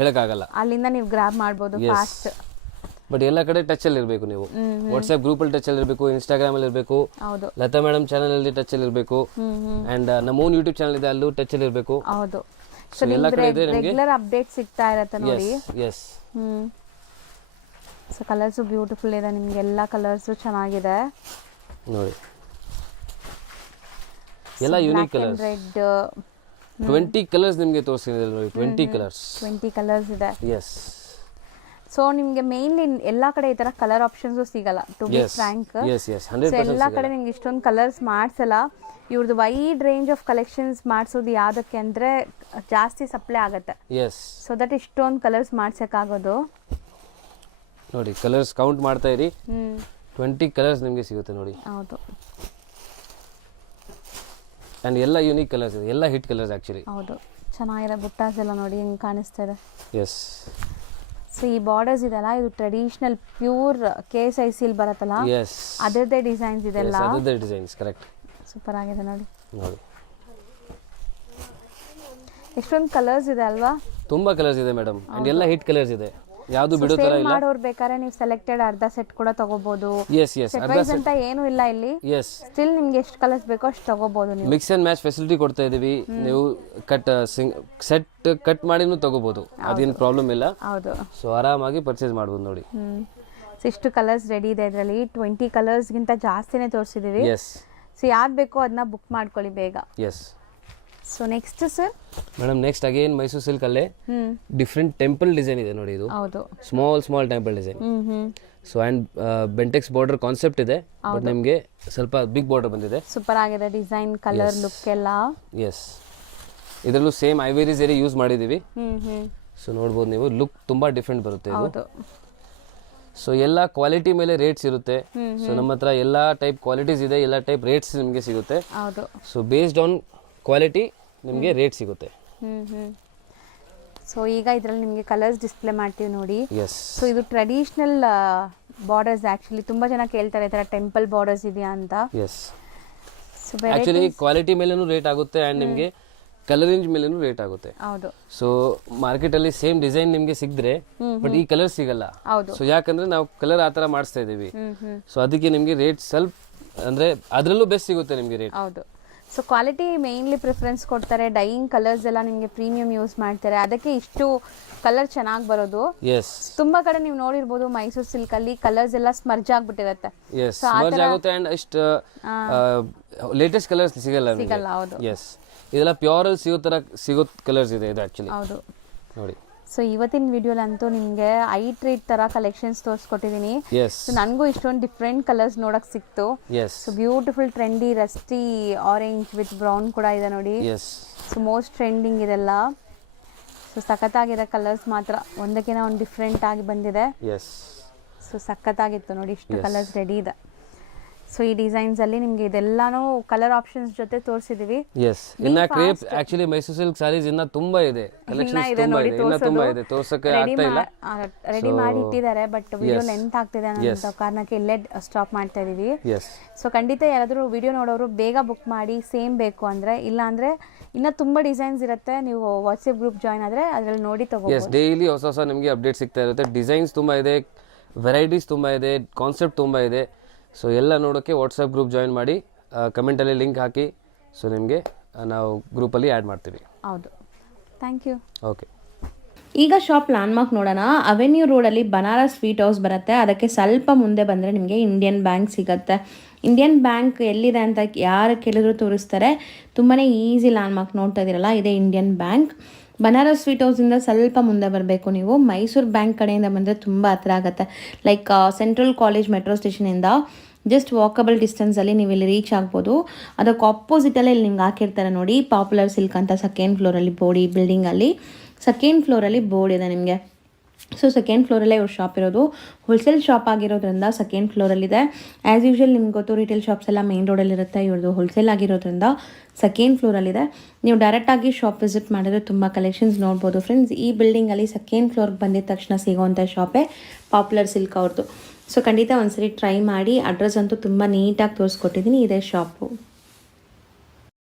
ಹೇಳಕ್ಕಾಗಲ್ಲ, ಅಲ್ಲಿಂದ ನೀವು ಗ್ರಾಬ್ ಮಾಡ್ಬೋದು ಫಾಸ್ಟ್. ಬಟ್ ಎಲ್ಲ ಕಡೆ ಟಚ್ ಅಲ್ಲಿ ಇರಬೇಕು ನೀವು. ವಾಟ್ಸ್ಆಪ್ ಗ್ರೂಪ್ ಅಲ್ಲಿ ಟಚ್ ಅಲ್ಲಿ ಇರಬೇಕು, ಇನ್ಸ್ಟಾಗ್ರಾಮ್ ಅಲ್ಲಿ ಇರಬೇಕು, ಲತಾ ಮೇಡಮ್ ಚಾನಲ್ ಅಲ್ಲಿ ಟಚ್ ಅಲ್ಲಿ ಇರಬೇಕು, ಅಂಡ್ ನಮ್ಮ ಓನ್ ಯೂಟ್ಯೂಬ್ ಚಾನಲ್ ಇದೆ ಅಲ್ಲೂ ಟಚ್ ಅಲ್ಲಿ ಇರಬೇಕು. ಹೌದು. ಸೊ ಎಲ್ಲ ಕಡೆ ಇದೆ ನಿಮಗೆ ರೆಗ್ಯುಲರ್ ಅಪ್ಡೇಟ್ ಸಿಗ್ತಾ ಇರುತ್ತೆ ನೋಡಿ. ಎಸ್. ಸೊ ಕಲರ್ಸ್ ಬ್ಯೂಟಿಫುಲ್ ಇದೆ ನಿಮಗೆ, ಎಲ್ಲ ಕಲರ್ಸ್ ಚೆನ್ನಾಗಿದೆ ನೋಡಿ. ಎಲ್ಲ ಯೂನಿಕ್ ಕಲರ್ಸ್. ರೆಡ್ 20 ಕಲರ್ಸ್ ನಿಮಗೆ ತೋರಿಸಿದೆ ನೋಡಿ. 20 ಕಲರ್ಸ್ ಇದೆ. ಎಸ್. ಸೊ ನಿಮಗೆ ಮೇನ್ಲಿ ಎಲ್ಲಾ ಕಡೆ ಈ ತರ ಕಲರ್ ಆಪ್ಷನ್ಸ್ ಸಿಗಲ್ಲ, ಟು ಬಿ ಫ್ರಾಂಕ್. ಎಲ್ಲಾ ಕಡೆ ನಿಮ್ಗೆ ಇಷ್ಟೊಂದು ಕಲರ್ಸ್ ಮಾಡ್ಸಲ್ಲ. ಇವ್ರದ್ದು ವೈಡ್ ರೇಂಜ್ ಆಫ್ ಕಲೆಕ್ಷನ್ಸ್ ಮಾಡಿಸೋದು ಯಾವ್ದಕ್ಕೆ ಅಂದ್ರೆ ಜಾಸ್ತಿ ಸಪ್ಲೈ ಆಗುತ್ತೆ. ಸೊ ದಟ್ ಇಷ್ಟೊಂದು ಕಲರ್ಸ್ ಮಾಡ್ಸಕ್ಕಾಗೋದು. ನೋಡಿ ಕಲರ್ಸ್ ಕೌಂಟ್ ಮಾಡ್ತಾ ಇರಿ. 20 ಕಲರ್ಸ್ ನಿಮಗೆ ಸಿಗುತ್ತೆ ನೋಡಿ. ಹೌದು. ಅಂಡ್ ಎಲ್ಲ ಯೂನಿಕ್ ಕಲರ್ಸ್ ಇದೆ, ಎಲ್ಲ ಹಿಟ್ ಕಲರ್ಸ್ ಆಕ್ಚುಲಿ. ಹೌದು, ಚೆನ್ನಾಗಿದೆ. ಬುಟ್ಟಾಸ್ ಎಲ್ಲ ನೋಡಿ ಹೆಂಗ್ ಕಾಣಿಸ್ತಾ ಇದೆ. ಎಸ್. ಸೊ ಈ ಬಾರ್ಡರ್ಸ್ ಇದೆಲ್ಲ, ಇದು ಟ್ರೆಡಿಷನಲ್ ಪ್ಯೂರ್ ಕೇಸ್ ಐ ಸಿಲ್ ಬರುತ್ತಲ್ಲ, ಅದರದ್ದೇ ಡಿಸೈನ್ಸ್ ಇದೆಲ್ಲ. ಅದರದ್ದೇ ಡಿಸೈನ್ಸ್, ಕರೆಕ್ಟ್. ಸೂಪರ್ ಆಗಿದೆ ನೋಡಿ. ನೋಡಿ ಎಷ್ಟೊಂದು ಕಲರ್ಸ್ ಇದೆ ಅಲ್ವಾ? ತುಂಬಾ ಕಲರ್ಸ್ ಇದೆ ಮೇಡಮ್, ಅಂಡ್ ಎಲ್ಲ ಹಿಟ್ ಕಲರ್ಸ್ ಇದೆ, ಯಾವುದು ಬಿಡೋ ತರ ಇಲ್ಲ. ಮಾಡೋರ್ ಬೇಕಾದ್ರೆ ನೀವು ಸೆಲೆಕ್ಟೆಡ್ ಅರ್ಧ ಸೆಟ್ ಕೂಡ ತಗೋಬಹುದು. ಸೆಟ್ ವೈಸ್ ಅಂತ ಏನು ಇಲ್ಲ ಇಲ್ಲಿ. ಸ್ಟಿಲ್ ನಿಮ್ಗೆ ಎಷ್ಟು ಕಲರ್ಸ್ ಬೇಕೋ ಅಷ್ಟು ತಗೋಬಹುದು ನೀವು. ಮಿಕ್ಸ್ ಅಂಡ್ ಮ್ಯಾಚ್ ಫೆಸಿಲಿಟಿ ಕೊಡ್ತಾ ಇದೀವಿ. ನೀವು ಸೆಟ್ ಕಟ್ ಮಾಡಿನೂ ತಗೋಬಹುದು, ಅದೇನು ಪ್ರಾಬ್ಲಮ್ ಇಲ್ಲ. ಹೌದು. ಸೊ ಆರಾಮಾಗಿ ಪರ್ಚೇಸ್ ಮಾಡಬಹುದು ನೋಡಿ. ಇಷ್ಟು ಕಲರ್ಸ್ ರೆಡಿ ಇದೆ ಇದರಲ್ಲಿ. 20 ಕಲರ್ಸ್ ಗಿಂತ ಜಾಸ್ತಿನೇ ತೋರಿಸಿದೀವಿ. ಸೊ ಯಾವ್ದು ಬೇಕೋ ಅದನ್ನ ಬುಕ್ ಮಾಡ್ಕೊಳ್ಳಿ ಬೇಗ. So next sir. Madam next again Mysuru silk ಅಲ್ಲೇ ಡಿಫ್ರೆಂಟ್ ಟೆಂಪಲ್ ಡಿಸೈನ್ ಇದೆ ನೋಡಿ. ಇದು ಹೌದು. Small temple design. So and Bentex border concept ಇದೆ, ಬಟ್ ನಿಮಗೆ ಸ್ವಲ್ಪ ಬಿಗ್ ಬಾರ್ಡರ್ ಬಂದಿದೆ. ಸೂಪರ್ ಆಗಿದೆ ಡಿಸೈನ್, ಕಲರ್, ಲುಕ್ ಎಲ್ಲ. ಎಸ್, ಇದರಲ್ಲೂ ಸೇಮ್ ಐವೇರಿ ಝರಿ ಯೂಸ್ ಮಾಡಿದ್ದೀವಿ. ಸೊ ನೋಡ್ಬೋದು ನೀವು, ಲುಕ್ ತುಂಬ ಡಿಫ್ರೆಂಟ್ ಬರುತ್ತೆ ಇದು. ಸೊ ಎಲ್ಲ ಕ್ವಾಲಿಟಿ ಮೇಲೆ ರೇಟ್ಸ್ ಇರುತ್ತೆ. ಸೊ ನಮ್ಮ ಹತ್ರ ಎಲ್ಲ ಟೈಪ್ ಕ್ವಾಲಿಟೀಸ್ ಇದೆ, ಎಲ್ಲ ಟೈಪ್ ರೇಟ್ಸ್ ನಿಮಗೆ ಸಿಗುತ್ತೆ. ಸೊ ಬೇಸ್ಡ್ ಆನ್ ಕ್ವಾಲಿಟಿ ನಿಮಗೆ ರೇಟ್ ಸಿಗುತ್ತೆ. ಸೊ ಈಗ ಇದರಲ್ಲಿ ನಿಮಗೆ ಕಲರ್ಸ್ ಡಿಸ್ಪ್ಲೇ ಮಾಡ್ತೀವಿ ನೋಡಿ. ಎಸ್. ಸೊ ಇದು ಟ್ರೆಡಿಷನಲ್ ಬಾರ್ಡರ್ಸ್. ಆ್ಯಕ್ಚುಲಿ ತುಂಬ ಜನ ಕೇಳ್ತಾರೆ ಈ ಥರ ಟೆಂಪಲ್ ಬಾರ್ಡರ್ಸ್ ಇದೆಯಾ ಅಂತ. ಎಸ್, ಆ್ಯಕ್ಚುಲಿ ಕ್ವಾಲಿಟಿ ಮೇಲೇನೂ ರೇಟ್ ಆಗುತ್ತೆ ಆ್ಯಂಡ್ ನಿಮಗೆ ಕಲರ್ ರೇಂಜ್ ಮೇಲೇನೂ ರೇಟ್ ಆಗುತ್ತೆ. ಹೌದು. ಸೊ ಮಾರ್ಕೆಟಲ್ಲಿ ಸೇಮ್ ಡಿಸೈನ್ ನಿಮಗೆ ಸಿಕ್ಕಿದ್ರೆ ಬಟ್ ಈ ಕಲರ್ ಸಿಗಲ್ಲ. ಸೊ ಯಾಕಂದ್ರೆ ನಾವು ಕಲರ್ ಆ ಥರ ಮಾಡಿಸ್ತಾ ಇದ್ದೀವಿ. ಸೊ ಅದಕ್ಕೆ ನಿಮಗೆ ರೇಟ್ ಸ್ವಲ್ಪ ಅಂದರೆ ಅದರಲ್ಲೂ ಬೆಸ್ಟ್ ಸಿಗುತ್ತೆ ನಿಮಗೆ ರೇಟ್. ಹೌದು. ಸೊ ಕ್ವಾಲಿಟಿ ಮೇನ್ಲಿ ಪ್ರಿಫರೆನ್ಸ್ ಕೊಡ್ತಾರೆ. ಡೈಯಿಂಗ್ ಕಲರ್ಸ್ ಎಲ್ಲ ನಿಮಗೆ ಪ್ರೀಮಿಯಂ ಯೂಸ್ ಮಾಡ್ತಾರೆ, ಅದಕ್ಕೆ ಇಷ್ಟು ಕಲರ್ ಚೆನ್ನಾಗಿ ಬರೋದು. ಎಸ್, ತುಂಬಾ ಕಡೆ ನೀವು ನೋಡಿರ್ಬೋದು ಮೈಸೂರು ಸಿಲ್ಕ್ ಅಲ್ಲಿ ಕಲರ್ಸ್ ಎಲ್ಲ ಸ್ಮರ್ಜ್ ಆಗ್ಬಿಟ್ಟಿರತ್ತೆ. ಎಸ್, ಸ್ಮರ್ಜ್ ಆಗುತ್ತೆ ಅಂಡ್ ಇಷ್ಟು ಲೇಟೆಸ್ಟ್ ಕಲರ್ಸ್ ಸಿಗಲ್ಲ. ಹೌದು. ಎಸ್, ಇದೆಲ್ಲ ಪ್ಯೂರ್ ಅಲ್ಲಿ ಸಿಗೋ ಕಲರ್ಸ್ ಇದೆ ಇದು ಆಕ್ಚುಲಿ. ಹೌದು ನೋಡಿ. ಸೊ ಇವತ್ತಿನ ವಿಡಿಯೋಲಂತೂ ನಿಮಗೆ ಐ ಟ್ರೀಟ್ ತರ ಕಲೆಕ್ಷನ್ಸ್ ತೋರಿಸ್ಕೊಟ್ಟಿದ್ದೀನಿ. ಸೊ ನನಗೂ ಇಷ್ಟೊಂದು ಡಿಫ್ರೆಂಟ್ ಕಲರ್ಸ್ ನೋಡಕ್ ಸಿಕ್ತು. So beautiful trendy Rusty orange with brown ಕೂಡ ಇದೆ ನೋಡಿ. ಸೊ ಮೋಸ್ಟ್ ಟ್ರೆಂಡಿಂಗ್ ಇದೆಲ್ಲ. ಸೊ ಸಖತ್ತಾಗಿರೋ ಕಲರ್ಸ್ ಮಾತ್ರ ಒಂದಕ್ಕಿಂತ ಒಂದು ಡಿಫ್ರೆಂಟ್ ಆಗಿ ಬಂದಿದೆ. ಸೊ ಸಖತ್ತಾಗಿತ್ತು ನೋಡಿ, ಇಷ್ಟು ಕಲರ್ಸ್ ರೆಡಿ ಇದೆ. ಸೊ ಈ ಡಿಸೈನ್ಸ್ ಅಲ್ಲಿ ನಿಮ್ಗೆ ಇದೆಲ್ಲಾನು ಕಲರ್ ಆಪ್ಷನ್ಸ್ ಜೊತೆ ತೋರಿಸಿದೀವಿ. ಎಸ್, ಇನ್ನ crepe actually Mysuru silk sarees ಇನ್ನ ತುಂಬಾ ಇದೆ, ಕಲೆಕ್ಷನ್ಸ್ ತುಂಬಾ ಇದೆ ತೋರ್ಸಕ್ಕೆ ಆಗ್ತಾ ಇಲ್ಲ. ರೆಡಿ ಮಾಡಿ ಇಟ್ಟಿದ್ದಾರೆ, ಬಟ್ ವಿಡಿಯೋ ಲೆಂತ್ ಆಗ್ತಿದೆ ಅನ್ನೋ ಕಾರಣಕ್ಕೆ ಇಲ್ಲೇ ಸ್ಟಾಪ್ ಮಾಡ್ತಾ ಇದೀವಿ. ಸೊ ಖಂಡಿತ ಯಾರಾದರೂ ವಿಡಿಯೋ ನೋಡೋರು ಬೇಗ ಬುಕ್ ಮಾಡಿ, ಸೇಮ್ ಬೇಕು ಅಂದ್ರೆ. ಇಲ್ಲ ಅಂದ್ರೆ ಇನ್ನ ತುಂಬಾ ಡಿಸೈನ್ಸ್ ಇರುತ್ತೆ, ನೀವು ವಾಟ್ಸ್ಆಪ್ ಗ್ರೂಪ್ ಜಾಯ್ನ್ ಆದ್ರೆ ಅದ್ರಲ್ಲಿ ನೋಡಿ ತಗೋಬಹುದು. ಎಸ್, ಡೈಲಿ ಹೊಸ ನಿಮಗೆ ಅಪ್ಡೇಟ್ ಸಿಗ್ತಾ ಇರುತ್ತೆ. ಡಿಸೈನ್ಸ್ ತುಂಬಾ ಇದೆ, ವೆರೈಟೀಸ್ ತುಂಬಾ ಇದೆ, ಕಾನ್ಸೆಪ್ಟ್ ತುಂಬಾ ಇದೆ. ಸೊ ಎಲ್ಲ ನೋಡೋಕ್ಕೆ ವಾಟ್ಸಪ್ ಗ್ರೂಪ್ ಜಾಯಿನ್ ಮಾಡಿ, ಕಮೆಂಟಲ್ಲಿ ಲಿಂಕ್ ಹಾಕಿ. ಸೊ ನಿಮಗೆ ನಾವು ಗ್ರೂಪಲ್ಲಿ ಆ್ಯಡ್ ಮಾಡ್ತೀವಿ. ಹೌದು, ಥ್ಯಾಂಕ್ ಯು. ಓಕೆ, ಈಗ ಶಾಪ್ ಲ್ಯಾಂಡ್ಮಾರ್ಕ್ ನೋಡೋಣ. ಅವೆನ್ಯೂ ರೋಡಲ್ಲಿ ಬನಾರಸ್ ಸ್ವೀಟ್ ಹೌಸ್ ಬರುತ್ತೆ, ಅದಕ್ಕೆ ಸ್ವಲ್ಪ ಮುಂದೆ ಬಂದರೆ ನಿಮಗೆ ಇಂಡಿಯನ್ ಬ್ಯಾಂಕ್ ಸಿಗುತ್ತೆ. ಇಂಡಿಯನ್ ಬ್ಯಾಂಕ್ ಎಲ್ಲಿದೆ ಅಂತ ಯಾರು ಕೇಳಿದ್ರು ತೋರಿಸ್ತಾರೆ. ತುಂಬಾ ಈಸಿ ಲ್ಯಾಂಡ್ಮಾರ್ಕ್ ನೋಡ್ತಾ ಇದ್ದೀರಲ್ಲ, ಇದೇ ಇಂಡಿಯನ್ ಬ್ಯಾಂಕ್. ಬನಾರಸ್ ಸ್ವೀಟ್ ಹೌಸಿಂದ ಸ್ವಲ್ಪ ಮುಂದೆ ಬರಬೇಕು ನೀವು. ಮೈಸೂರು ಬ್ಯಾಂಕ್ ಕಡೆಯಿಂದ ಬಂದರೆ ತುಂಬ ಹತ್ರ ಆಗುತ್ತೆ. ಲೈಕ್ ಸೆಂಟ್ರಲ್ ಕಾಲೇಜ್ ಮೆಟ್ರೋ ಸ್ಟೇಷನಿಂದ ಜಸ್ಟ್ ವಾಕಬಲ್ ಡಿಸ್ಟೆನ್ಸಲ್ಲಿ ನೀವು ಇಲ್ಲಿ ರೀಚ್ ಆಗ್ಬೋದು. ಅದಕ್ಕೆ ಆಪೋಸಿಟಲ್ಲೇ ಇಲ್ಲಿ ನಿಮ್ಗೆ ಹಾಕಿರ್ತಾರೆ ನೋಡಿ, ಪಾಪ್ಯುಲರ್ ಸಿಲ್ಕ್ ಅಂತ. ಸೆಕೆಂಡ್ ಫ್ಲೋರಲ್ಲಿ ಬೋರ್ಡ್, ಈ ಬಿಲ್ಡಿಂಗಲ್ಲಿ ಸೆಕೆಂಡ್ ಫ್ಲೋರಲ್ಲಿ ಬೋರ್ಡ್ ಇದೆ ನಿಮಗೆ. ಸೊ ಸೆಕೆಂಡ್ ಫ್ಲೋರಲ್ಲೇ ಇವ್ರ ಶಾಪ್ ಇರೋದು. ಹೋಲ್ಸೇಲ್ ಶಾಪ್ ಆಗಿರೋದ್ರಿಂದ ಸೆಕೆಂಡ್ ಫ್ಲೋರಲ್ಲಿದೆ. ಆ್ಯಸ್ ಯೂಶ್ವಲ್ ನಿಮ್ಗೆ ಗೊತ್ತು, ರಿಟೇಲ್ ಶಾಪ್ಸ್ ಎಲ್ಲ ಮೇನ್ ರೋಡಲ್ಲಿರುತ್ತೆ, ಇವ್ರದ್ದು ಹೋಲ್ಸೇಲ್ ಆಗಿರೋದ್ರಿಂದ ಸೆಕೆಂಡ್ ಫ್ಲೋರಲ್ಲಿದೆ. ನೀವು ಡೈರೆಕ್ಟಾಗಿ ಶಾಪ್ ವಿಸಿಟ್ ಮಾಡಿದ್ರೆ ತುಂಬ ಕಲೆಕ್ಷನ್ಸ್ ನೋಡ್ಬೋದು ಫ್ರೆಂಡ್ಸ್. ಈ ಬಿಲ್ಡಿಂಗಲ್ಲಿ ಸೆಕೆಂಡ್ ಫ್ಲೋರ್ಗೆ ಬಂದಿದ ತಕ್ಷಣ ಸಿಗೋವಂಥ ಶಾಪೇ ಪಾಪ್ಯುಲರ್ ಸಿಲ್ಕ್ ಅವ್ರದ್ದು. ಸೊ ಖಂಡಿತ ಒಂದ್ಸರಿ ಟ್ರೈ ಮಾಡಿ. ಅಡ್ರೆಸ್ ಅಂತೂ ತುಂಬ ನೀಟಾಗಿ ತೋರಿಸ್ಕೊಟ್ಟಿದ್ದೀನಿ, ಇದೇ ಶಾಪು.